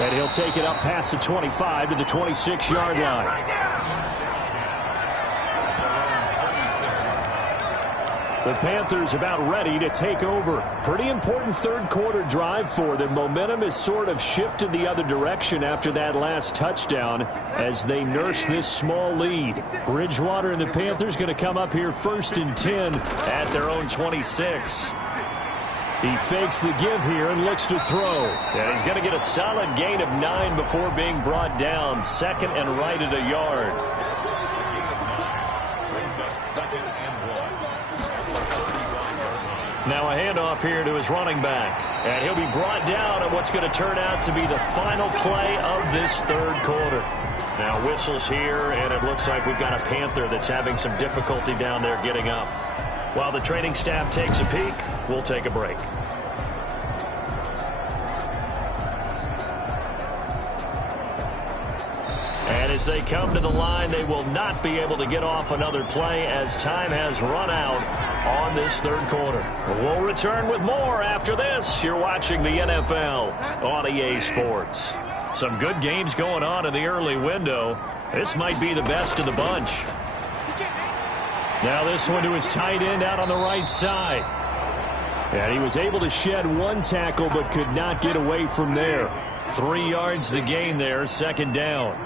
And he'll take it up past the 25 to the 26-yard line. The Panthers about ready to take over. Pretty important third-quarter drive for them. Momentum has sort of shifted the other direction after that last touchdown as they nurse this small lead. Bridgewater and the Panthers going to come up here 1st and 10 at their own 26. He fakes the give here and looks to throw. And he's going to get a solid gain of 9 before being brought down. 2nd and right at a yard. Now a handoff here to his running back. And he'll be brought down on what's going to turn out to be the final play of this third quarter. Now whistles here, and it looks like we've got a Panther that's having some difficulty down there getting up. While the training staff takes a peek, we'll take a break. And as they come to the line, they will not be able to get off another play as time has run out on this third quarter. We'll return with more after this. You're watching the NFL on EA Sports. Some good games going on in the early window. This might be the best of the bunch. Now this one to his tight end out on the right side. And he was able to shed one tackle but could not get away from there. 3 yards the gain there, 2nd down.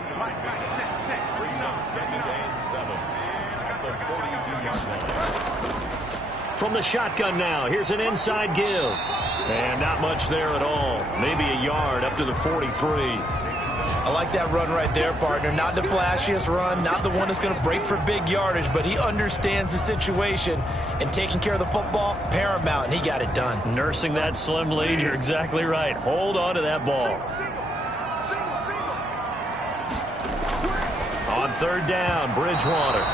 From the shotgun now, here's an inside give. And not much there at all. Maybe a yard up to the 43. I like that run right there, partner. Not the flashiest run, not the one that's going to break for big yardage, but he understands the situation, and taking care of the football, paramount, and he got it done. Nursing that slim lead, you're exactly right. Hold on to that ball. On 3rd down, Bridgewater.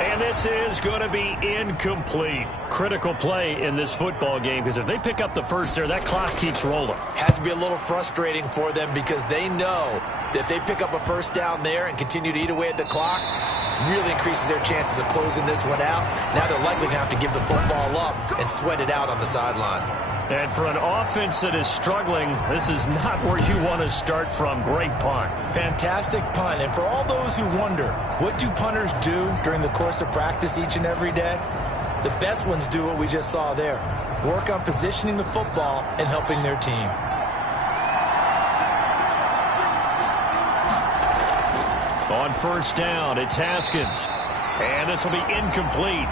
And this is going to be incomplete. Critical play in this football game, because if they pick up the first there, that clock keeps rolling. Has to be a little frustrating for them because they know that if they pick up a first down there and continue to eat away at the clock, really increases their chances of closing this one out. Now they're likely going to have to give the football up and sweat it out on the sideline. And for an offense that is struggling, this is not where you want to start from. Great punt. Fantastic punt. And for all those who wonder, what do punters do during the course of practice each and every day? The best ones do what we just saw there. Work on positioning the football and helping their team. On 1st down, it's Haskins. And this will be incomplete.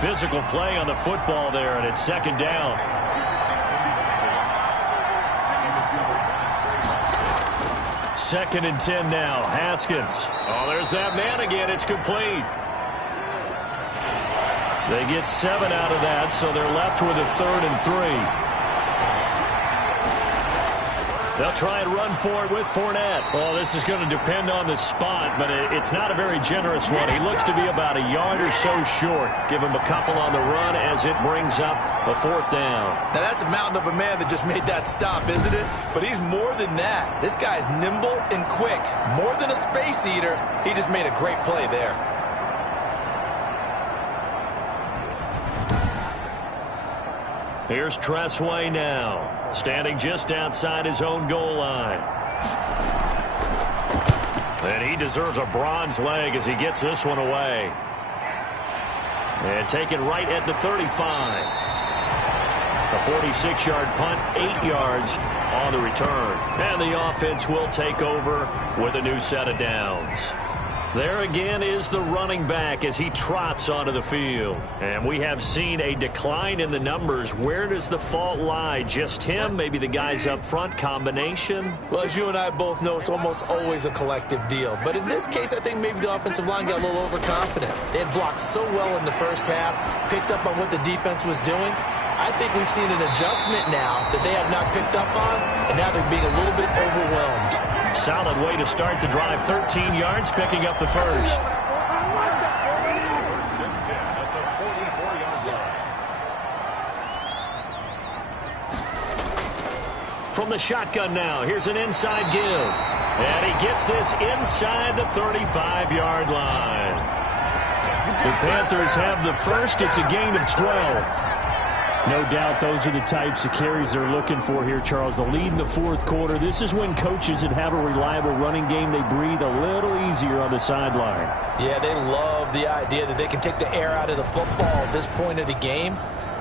Physical play on the football there, and it's 2nd down. 2nd and 10 now. Haskins. Oh, there's that man again. It's complete. They get 7 out of that, so they're left with a 3rd and 3. They'll try and run for it with Fournette. Well, this is going to depend on the spot, but it's not a very generous one. He looks to be about a yard or so short. Give him a couple on the run as it brings up a 4th down. Now, that's a mountain of a man that just made that stop, isn't it? But he's more than that. This guy's nimble and quick. More than a space eater. He just made a great play there. Here's Tressway now. Standing just outside his own goal line. And he deserves a bronze leg as he gets this one away. And taken right at the 35. A 46-yard punt, 8 yards on the return. And the offense will take over with a new set of downs. There again is the running back as he trots onto the field. And we have seen a decline in the numbers. Where does the fault lie? Just him? Maybe the guys up front? Combination? Well, as you and I both know, it's almost always a collective deal. But in this case, I think maybe the offensive line got a little overconfident. They had blocked so well in the first half, picked up on what the defense was doing. I think we've seen an adjustment now that they have not picked up on, and now they're being a little bit overwhelmed. Solid way to start the drive. 13 yards, picking up the first. From the shotgun now, here's an inside give. And he gets this inside the 35-yard line. The Panthers have the first. It's a gain of 12. No doubt those are the types of carries they're looking for here, Charles. The lead in the fourth quarter. This is when coaches that have a reliable running game, they breathe a little easier on the sideline. Yeah, they love the idea that they can take the air out of the football at this point of the game.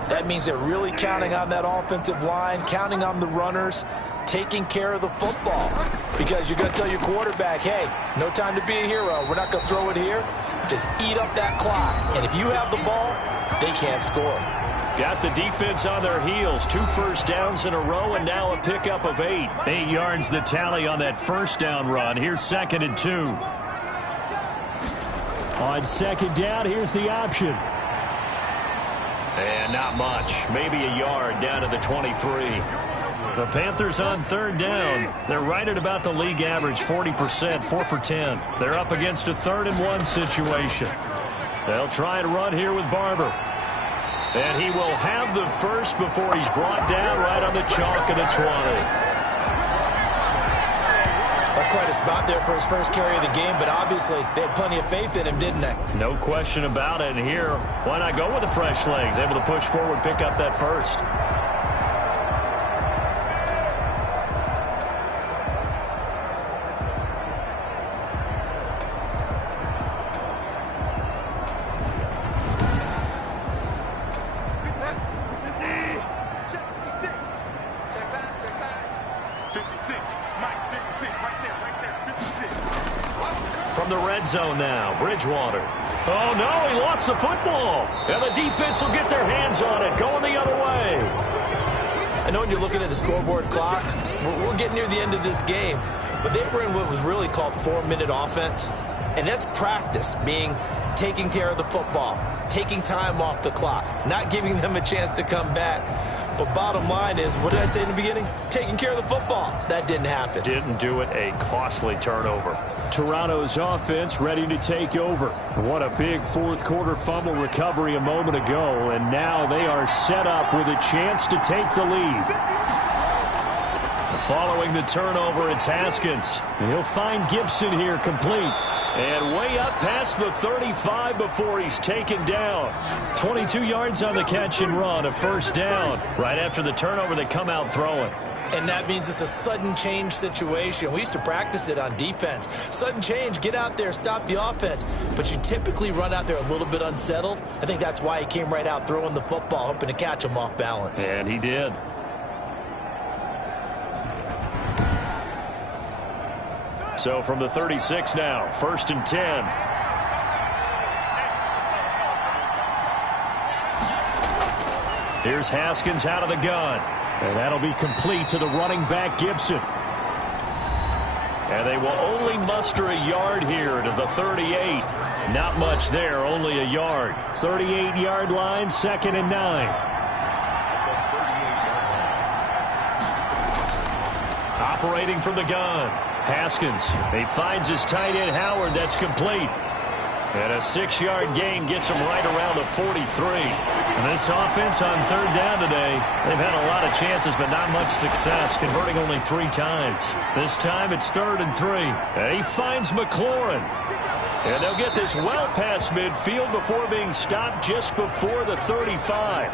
That means they're really counting on that offensive line, counting on the runners, taking care of the football. Because you're going to tell your quarterback, hey, no time to be a hero. We're not going to throw it here. Just eat up that clock. And if you have the ball, they can't score. Got the defense on their heels. 2 first downs in a row, and now a pickup of 8. 8 yards the tally on that first down run. Here's 2nd and 2. On 2nd down, here's the option. And not much. Maybe a yard down to the 23. The Panthers on 3rd down. They're right at about the league average, 40%, 4 for 10. They're up against a 3rd and 1 situation. They'll try to run here with Barber. And he will have the first before he's brought down right on the chalk of the 20. That's quite a spot there for his first carry of the game, but obviously they had plenty of faith in him, didn't they? No question about it. And here, why not go with the fresh legs? Able to push forward, pick up that first. Zone now. Bridgewater. Oh, no, he lost the football. And the defense will get their hands on it, going the other way. I know when you're looking at the scoreboard clock, we're getting near the end of this game, but they were in what was really called 4-minute offense, and that's practice, being taking care of the football, taking time off the clock, not giving them a chance to come back. But bottom line is, what did I say in the beginning? Taking care of the football. That didn't happen. Didn't do it. A costly turnover. Toronto's offense ready to take over. What a big fourth quarter fumble recovery a moment ago. And now they are set up with a chance to take the lead. Following the turnover, it's Haskins. He'll find Gibson here complete. And way up past the 35 before he's taken down. 22 yards on the catch and run, a first down. Right after the turnover, they come out throwing. And that means it's a sudden change situation. We used to practice it on defense. Sudden change, get out there, stop the offense. But you typically run out there a little bit unsettled. I think that's why he came right out throwing the football, hoping to catch him off balance. And he did. So from the 36 now, 1st and 10. Here's Haskins out of the gun. And that'll be complete to the running back, Gibson. And they will only muster a yard here to the 38. Not much there, only a yard. 38-yard line, 2nd and 9. Operating from the gun. Haskins, he finds his tight end Howard. That's complete. And a 6-yard gain gets him right around the 43. And this offense on 3rd down today, they've had a lot of chances, but not much success, converting only 3 times. This time it's 3rd and 3. And he finds McLaurin. And they'll get this well past midfield before being stopped just before the 35.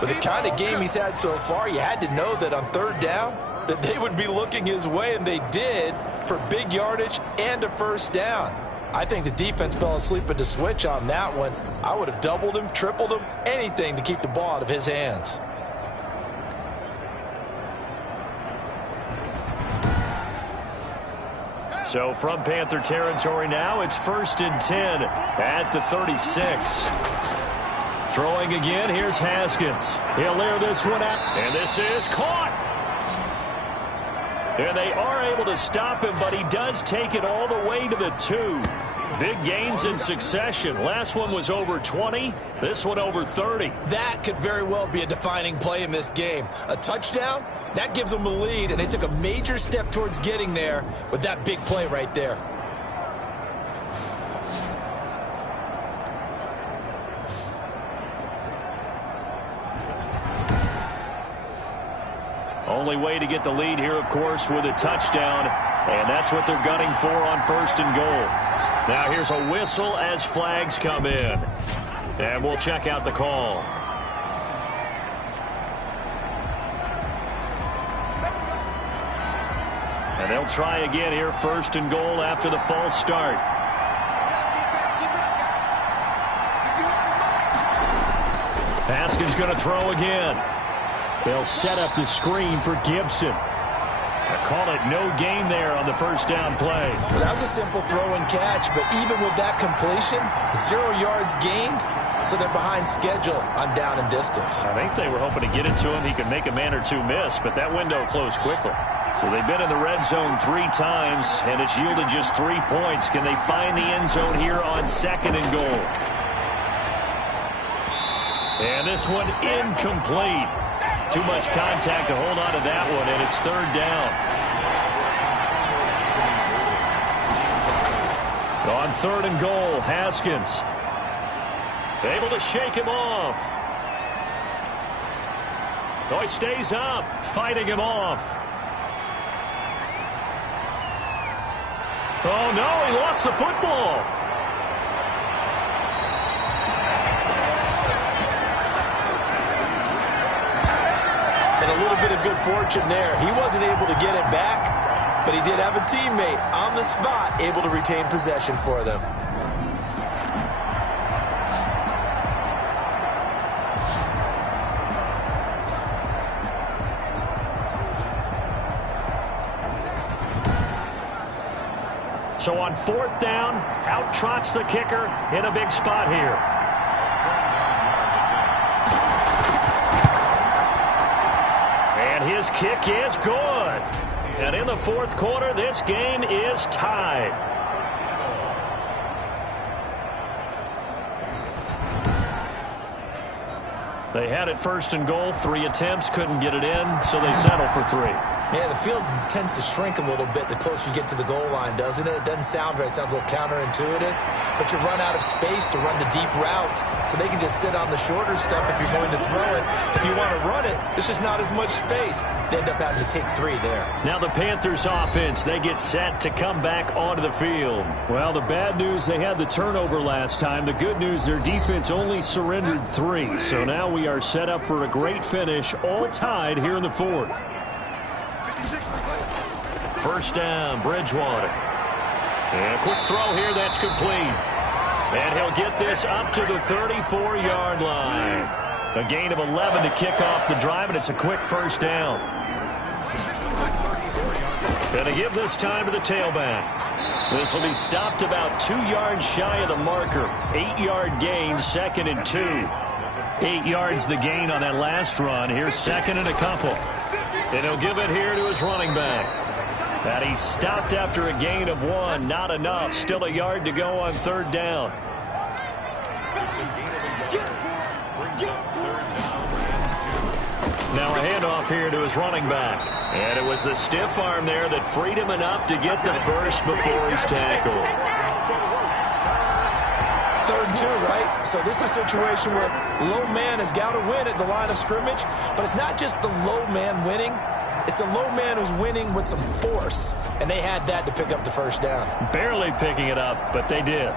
With the kind of game he's had so far, you had to know that on 3rd down, that they would be looking his way, and they did, for big yardage and a first down. I think the defense fell asleep at the switch on that one. I would have doubled him, tripled him, anything to keep the ball out of his hands. So from Panther territory now, it's 1st and 10 at the 36. Throwing again, here's Haskins. He'll air this one out, and this is caught. And they are able to stop him, but he does take it all the way to the 2. Big gains in succession. Last one was over 20. This one over 30. That could very well be a defining play in this game. A touchdown, that gives them the lead, and they took a major step towards getting there with that big play right there. Only way to get the lead here, of course, with a touchdown. And that's what they're gunning for on 1st and goal. Now here's a whistle as flags come in. And we'll check out the call. And they'll try again here, 1st and goal after the false start. Haskins going to throw again. They'll set up the screen for Gibson. I call it no gain there on the 1st down play. Well, that was a simple throw and catch, but even with that completion, 0 yards gained, so they're behind schedule on down and distance. I think they were hoping to get it to him. He could make a man or two miss, but that window closed quickly. So they've been in the red zone 3 times, and it's yielded just 3 points. Can they find the end zone here on 2nd and goal? And this one incomplete. Too much contact to hold on to that one, and it's 3rd down. On 3rd and goal, Haskins able to shake him off. Oh, he stays up, fighting him off. Oh, no, he lost the football. And a little bit of good fortune there. He wasn't able to get it back, but he did have a teammate on the spot able to retain possession for them. So on 4th down, out trots the kicker in a big spot here. And his kick is good. And in the 4th quarter, this game is tied. They had it 1st and goal, 3 attempts, couldn't get it in, so they settle for 3. Yeah, the field tends to shrink a little bit the closer you get to the goal line, doesn't it? It doesn't sound right. It sounds a little counterintuitive. But you run out of space to run the deep route, so they can just sit on the shorter stuff if you're going to throw it. If you want to run it, there's just not as much space. They end up having to take 3 there. Now the Panthers offense, they get set to come back onto the field. Well, the bad news, they had the turnover last time. The good news, their defense only surrendered 3. So now we are set up for a great finish, all tied here in the 4th. 1st down, Bridgewater. And a quick throw here, that's complete. And he'll get this up to the 34-yard line. A gain of 11 to kick off the drive, and it's a quick 1st down. Going to give this time to the tailback. This will be stopped about 2 yards shy of the marker. 8-yard gain, 2nd and 2. 8 yards the gain on that last run. Here's 2nd and a couple. And he'll give it here to his running back. And he stopped after a gain of 1. Not enough. Still a yard to go on 3rd down. Now a handoff here to his running back. And it was the stiff arm there that freed him enough to get the first before he's tackled. 3rd and 2, right? So this is a situation where low man has got to win at the line of scrimmage. But it's not just the low man winning. It's the low man who's winning with some force. And they had that to pick up the 1st down. Barely picking it up, but they did.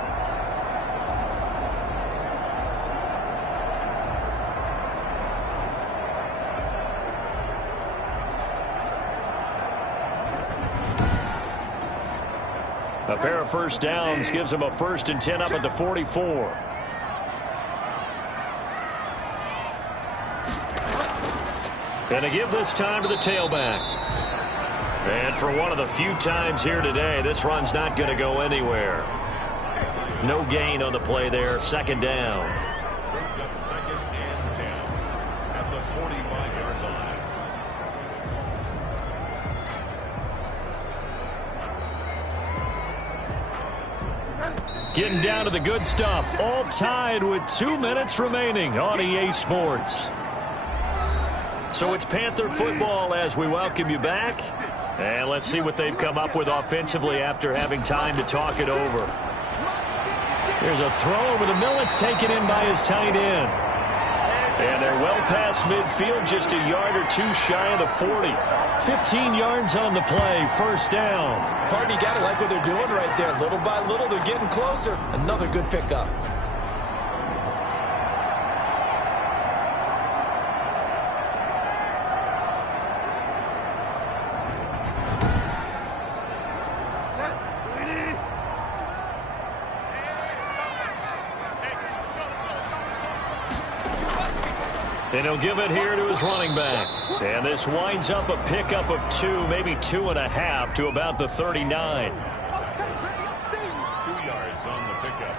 A pair of 1st downs gives them a 1st and 10 up at the 44. And to give this time to the tailback. And for one of the few times here today, this run's not going to go anywhere. No gain on the play there. 2nd down. Brings up 2nd and 10 at the 45-yard line. Getting down to the good stuff. All tied with 2 minutes remaining on EA Sports. So it's Panther football as we welcome you back. And let's see what they've come up with offensively after having time to talk it over. There's a throw over the middle. It's taken in by his tight end. And they're well past midfield, just a yard or 2 shy of the 40. 15 yards on the play, 1st down. Pardon, you got to like what they're doing right there. Little by little, they're getting closer. Another good pickup. And he'll give it here to his running back. And this winds up a pickup of 2, maybe 2.5 to about the 39. 2 yards on the pickup.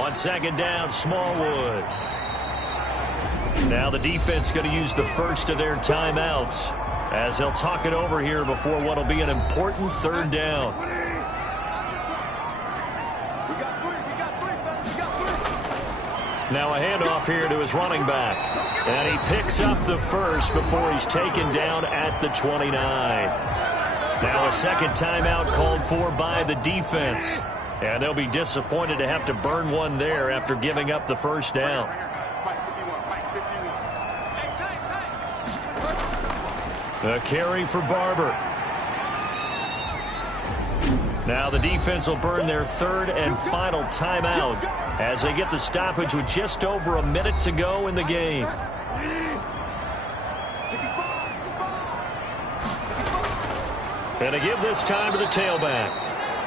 On second down, Smallwood. Now the defense going to use the first of their timeouts as they'll talk it over here before what will be an important third down. Now a handoff here to his running back. And he picks up the first before he's taken down at the 29. Now a second timeout called for by the defense. And they'll be disappointed to have to burn one there after giving up the first down. A carry for Barber. Now the defense will burn their third and final timeout as they get the stoppage with just over a minute to go in the game. And to give this time to the tailback.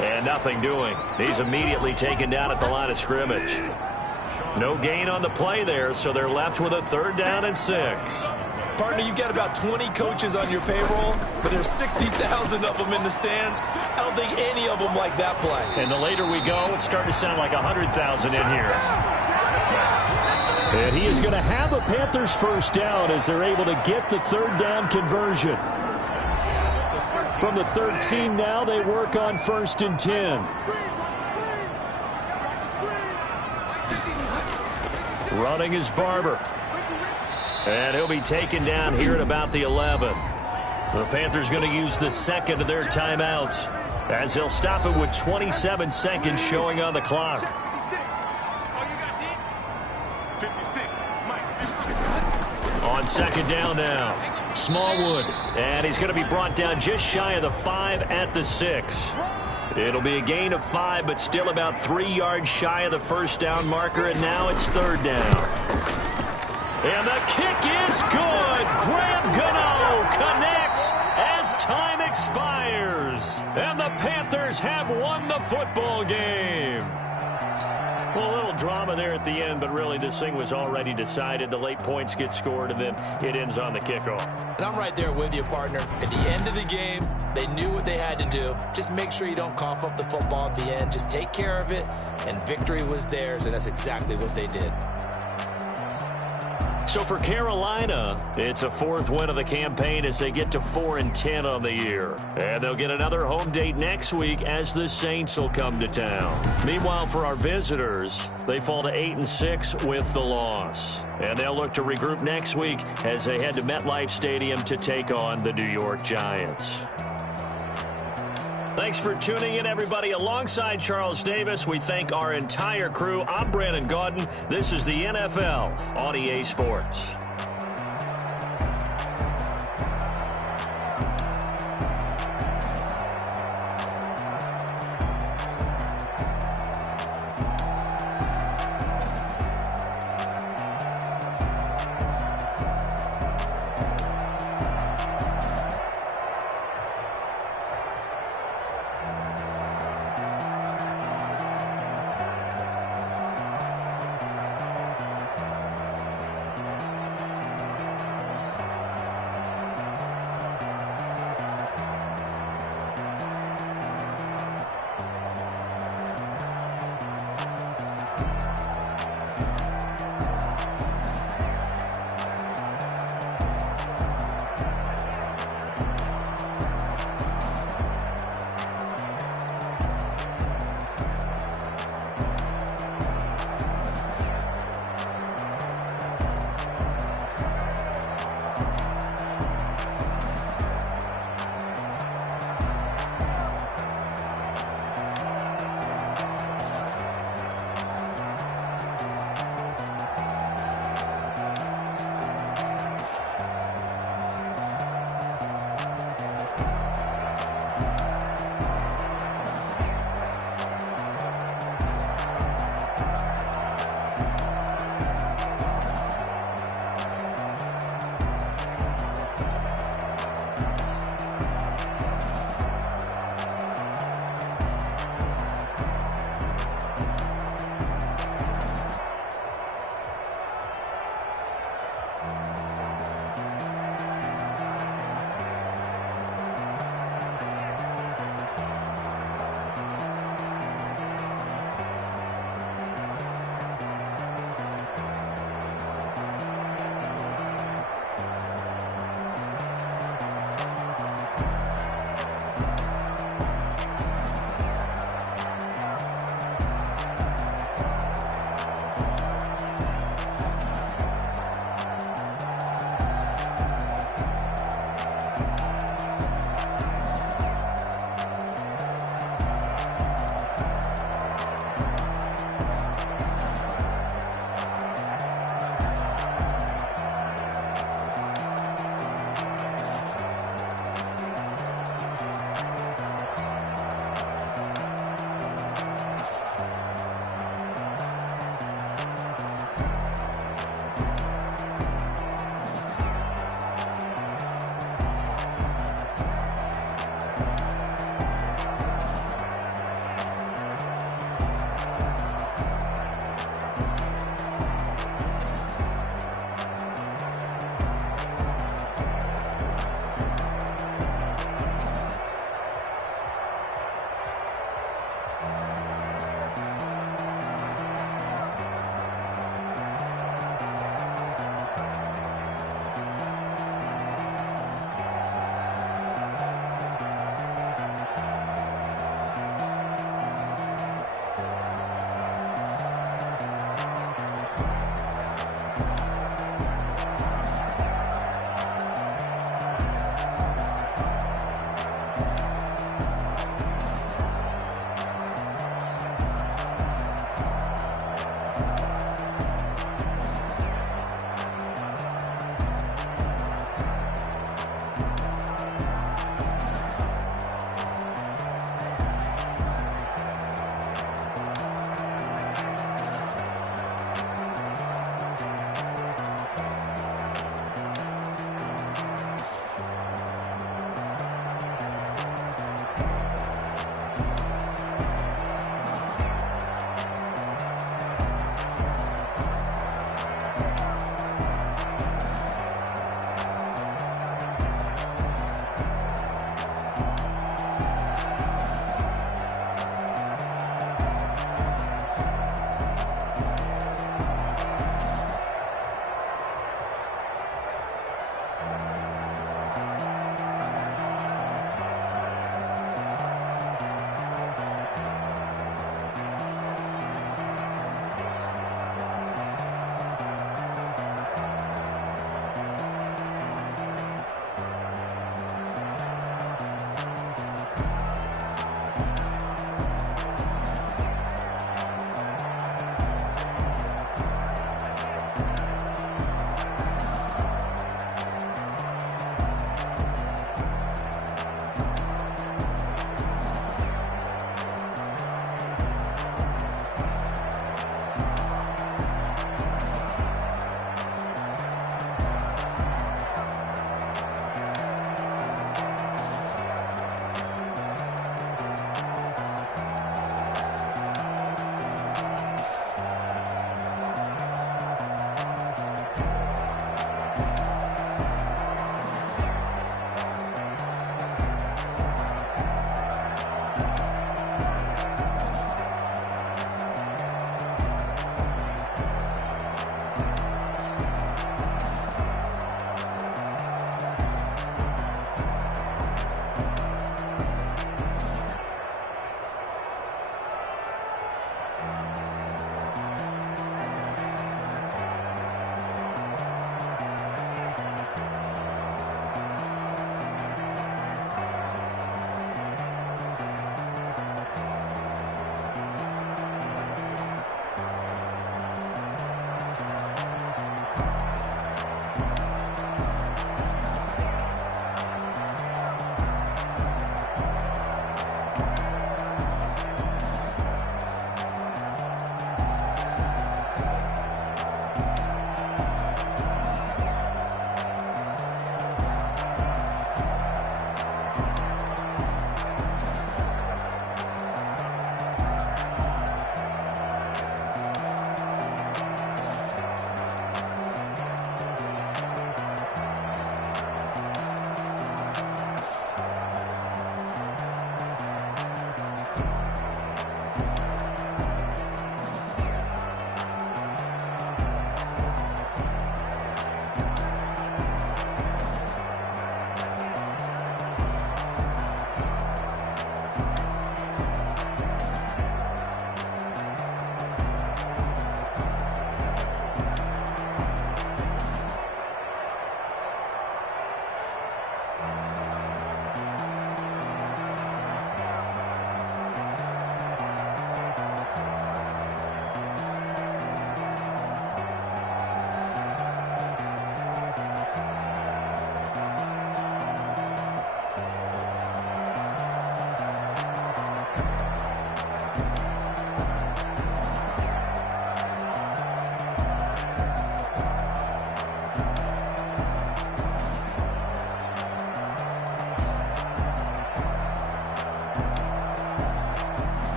And nothing doing. He's immediately taken down at the line of scrimmage. No gain on the play there, so they're left with a 3rd down and 6. Partner, you got about 20 coaches on your payroll, but there's 60,000 of them in the stands. I don't think any of them like that play. And the later we go, it's starting to sound like 100,000 in here. And he is going to have a Panthers first down as they're able to get the 3rd down conversion. From the 13 now, they work on 1st and 10. Running is Barber. And he'll be taken down here at about the 11. The Panthers going to use the second of their timeouts as they'll stop it with 27 seconds showing on the clock. On second down now, Smallwood. And he's going to be brought down just shy of the 5 at the 6. It'll be a gain of 5, but still about 3 yards shy of the first down marker, and now it's 3rd down. And the kick is good. Graham Gano connects as time expires. And the Panthers have won the football game. Well, a little drama there at the end, but really this thing was already decided. The late points get scored, and then it ends on the kickoff. And I'm right there with you, partner. At the end of the game, they knew what they had to do. Just make sure you don't cough up the football at the end. Just take care of it, and victory was theirs, and that's exactly what they did. So for Carolina, it's a 4th win of the campaign as they get to 4-10 on the year. And they'll get another home date next week as the Saints will come to town. Meanwhile, for our visitors, they fall to 8-6 with the loss. And they'll look to regroup next week as they head to MetLife Stadium to take on the New York Giants. Thanks for tuning in, everybody. Alongside Charles Davis, we thank our entire crew. I'm Brandon Gaudin. This is the NFL on EA Sports.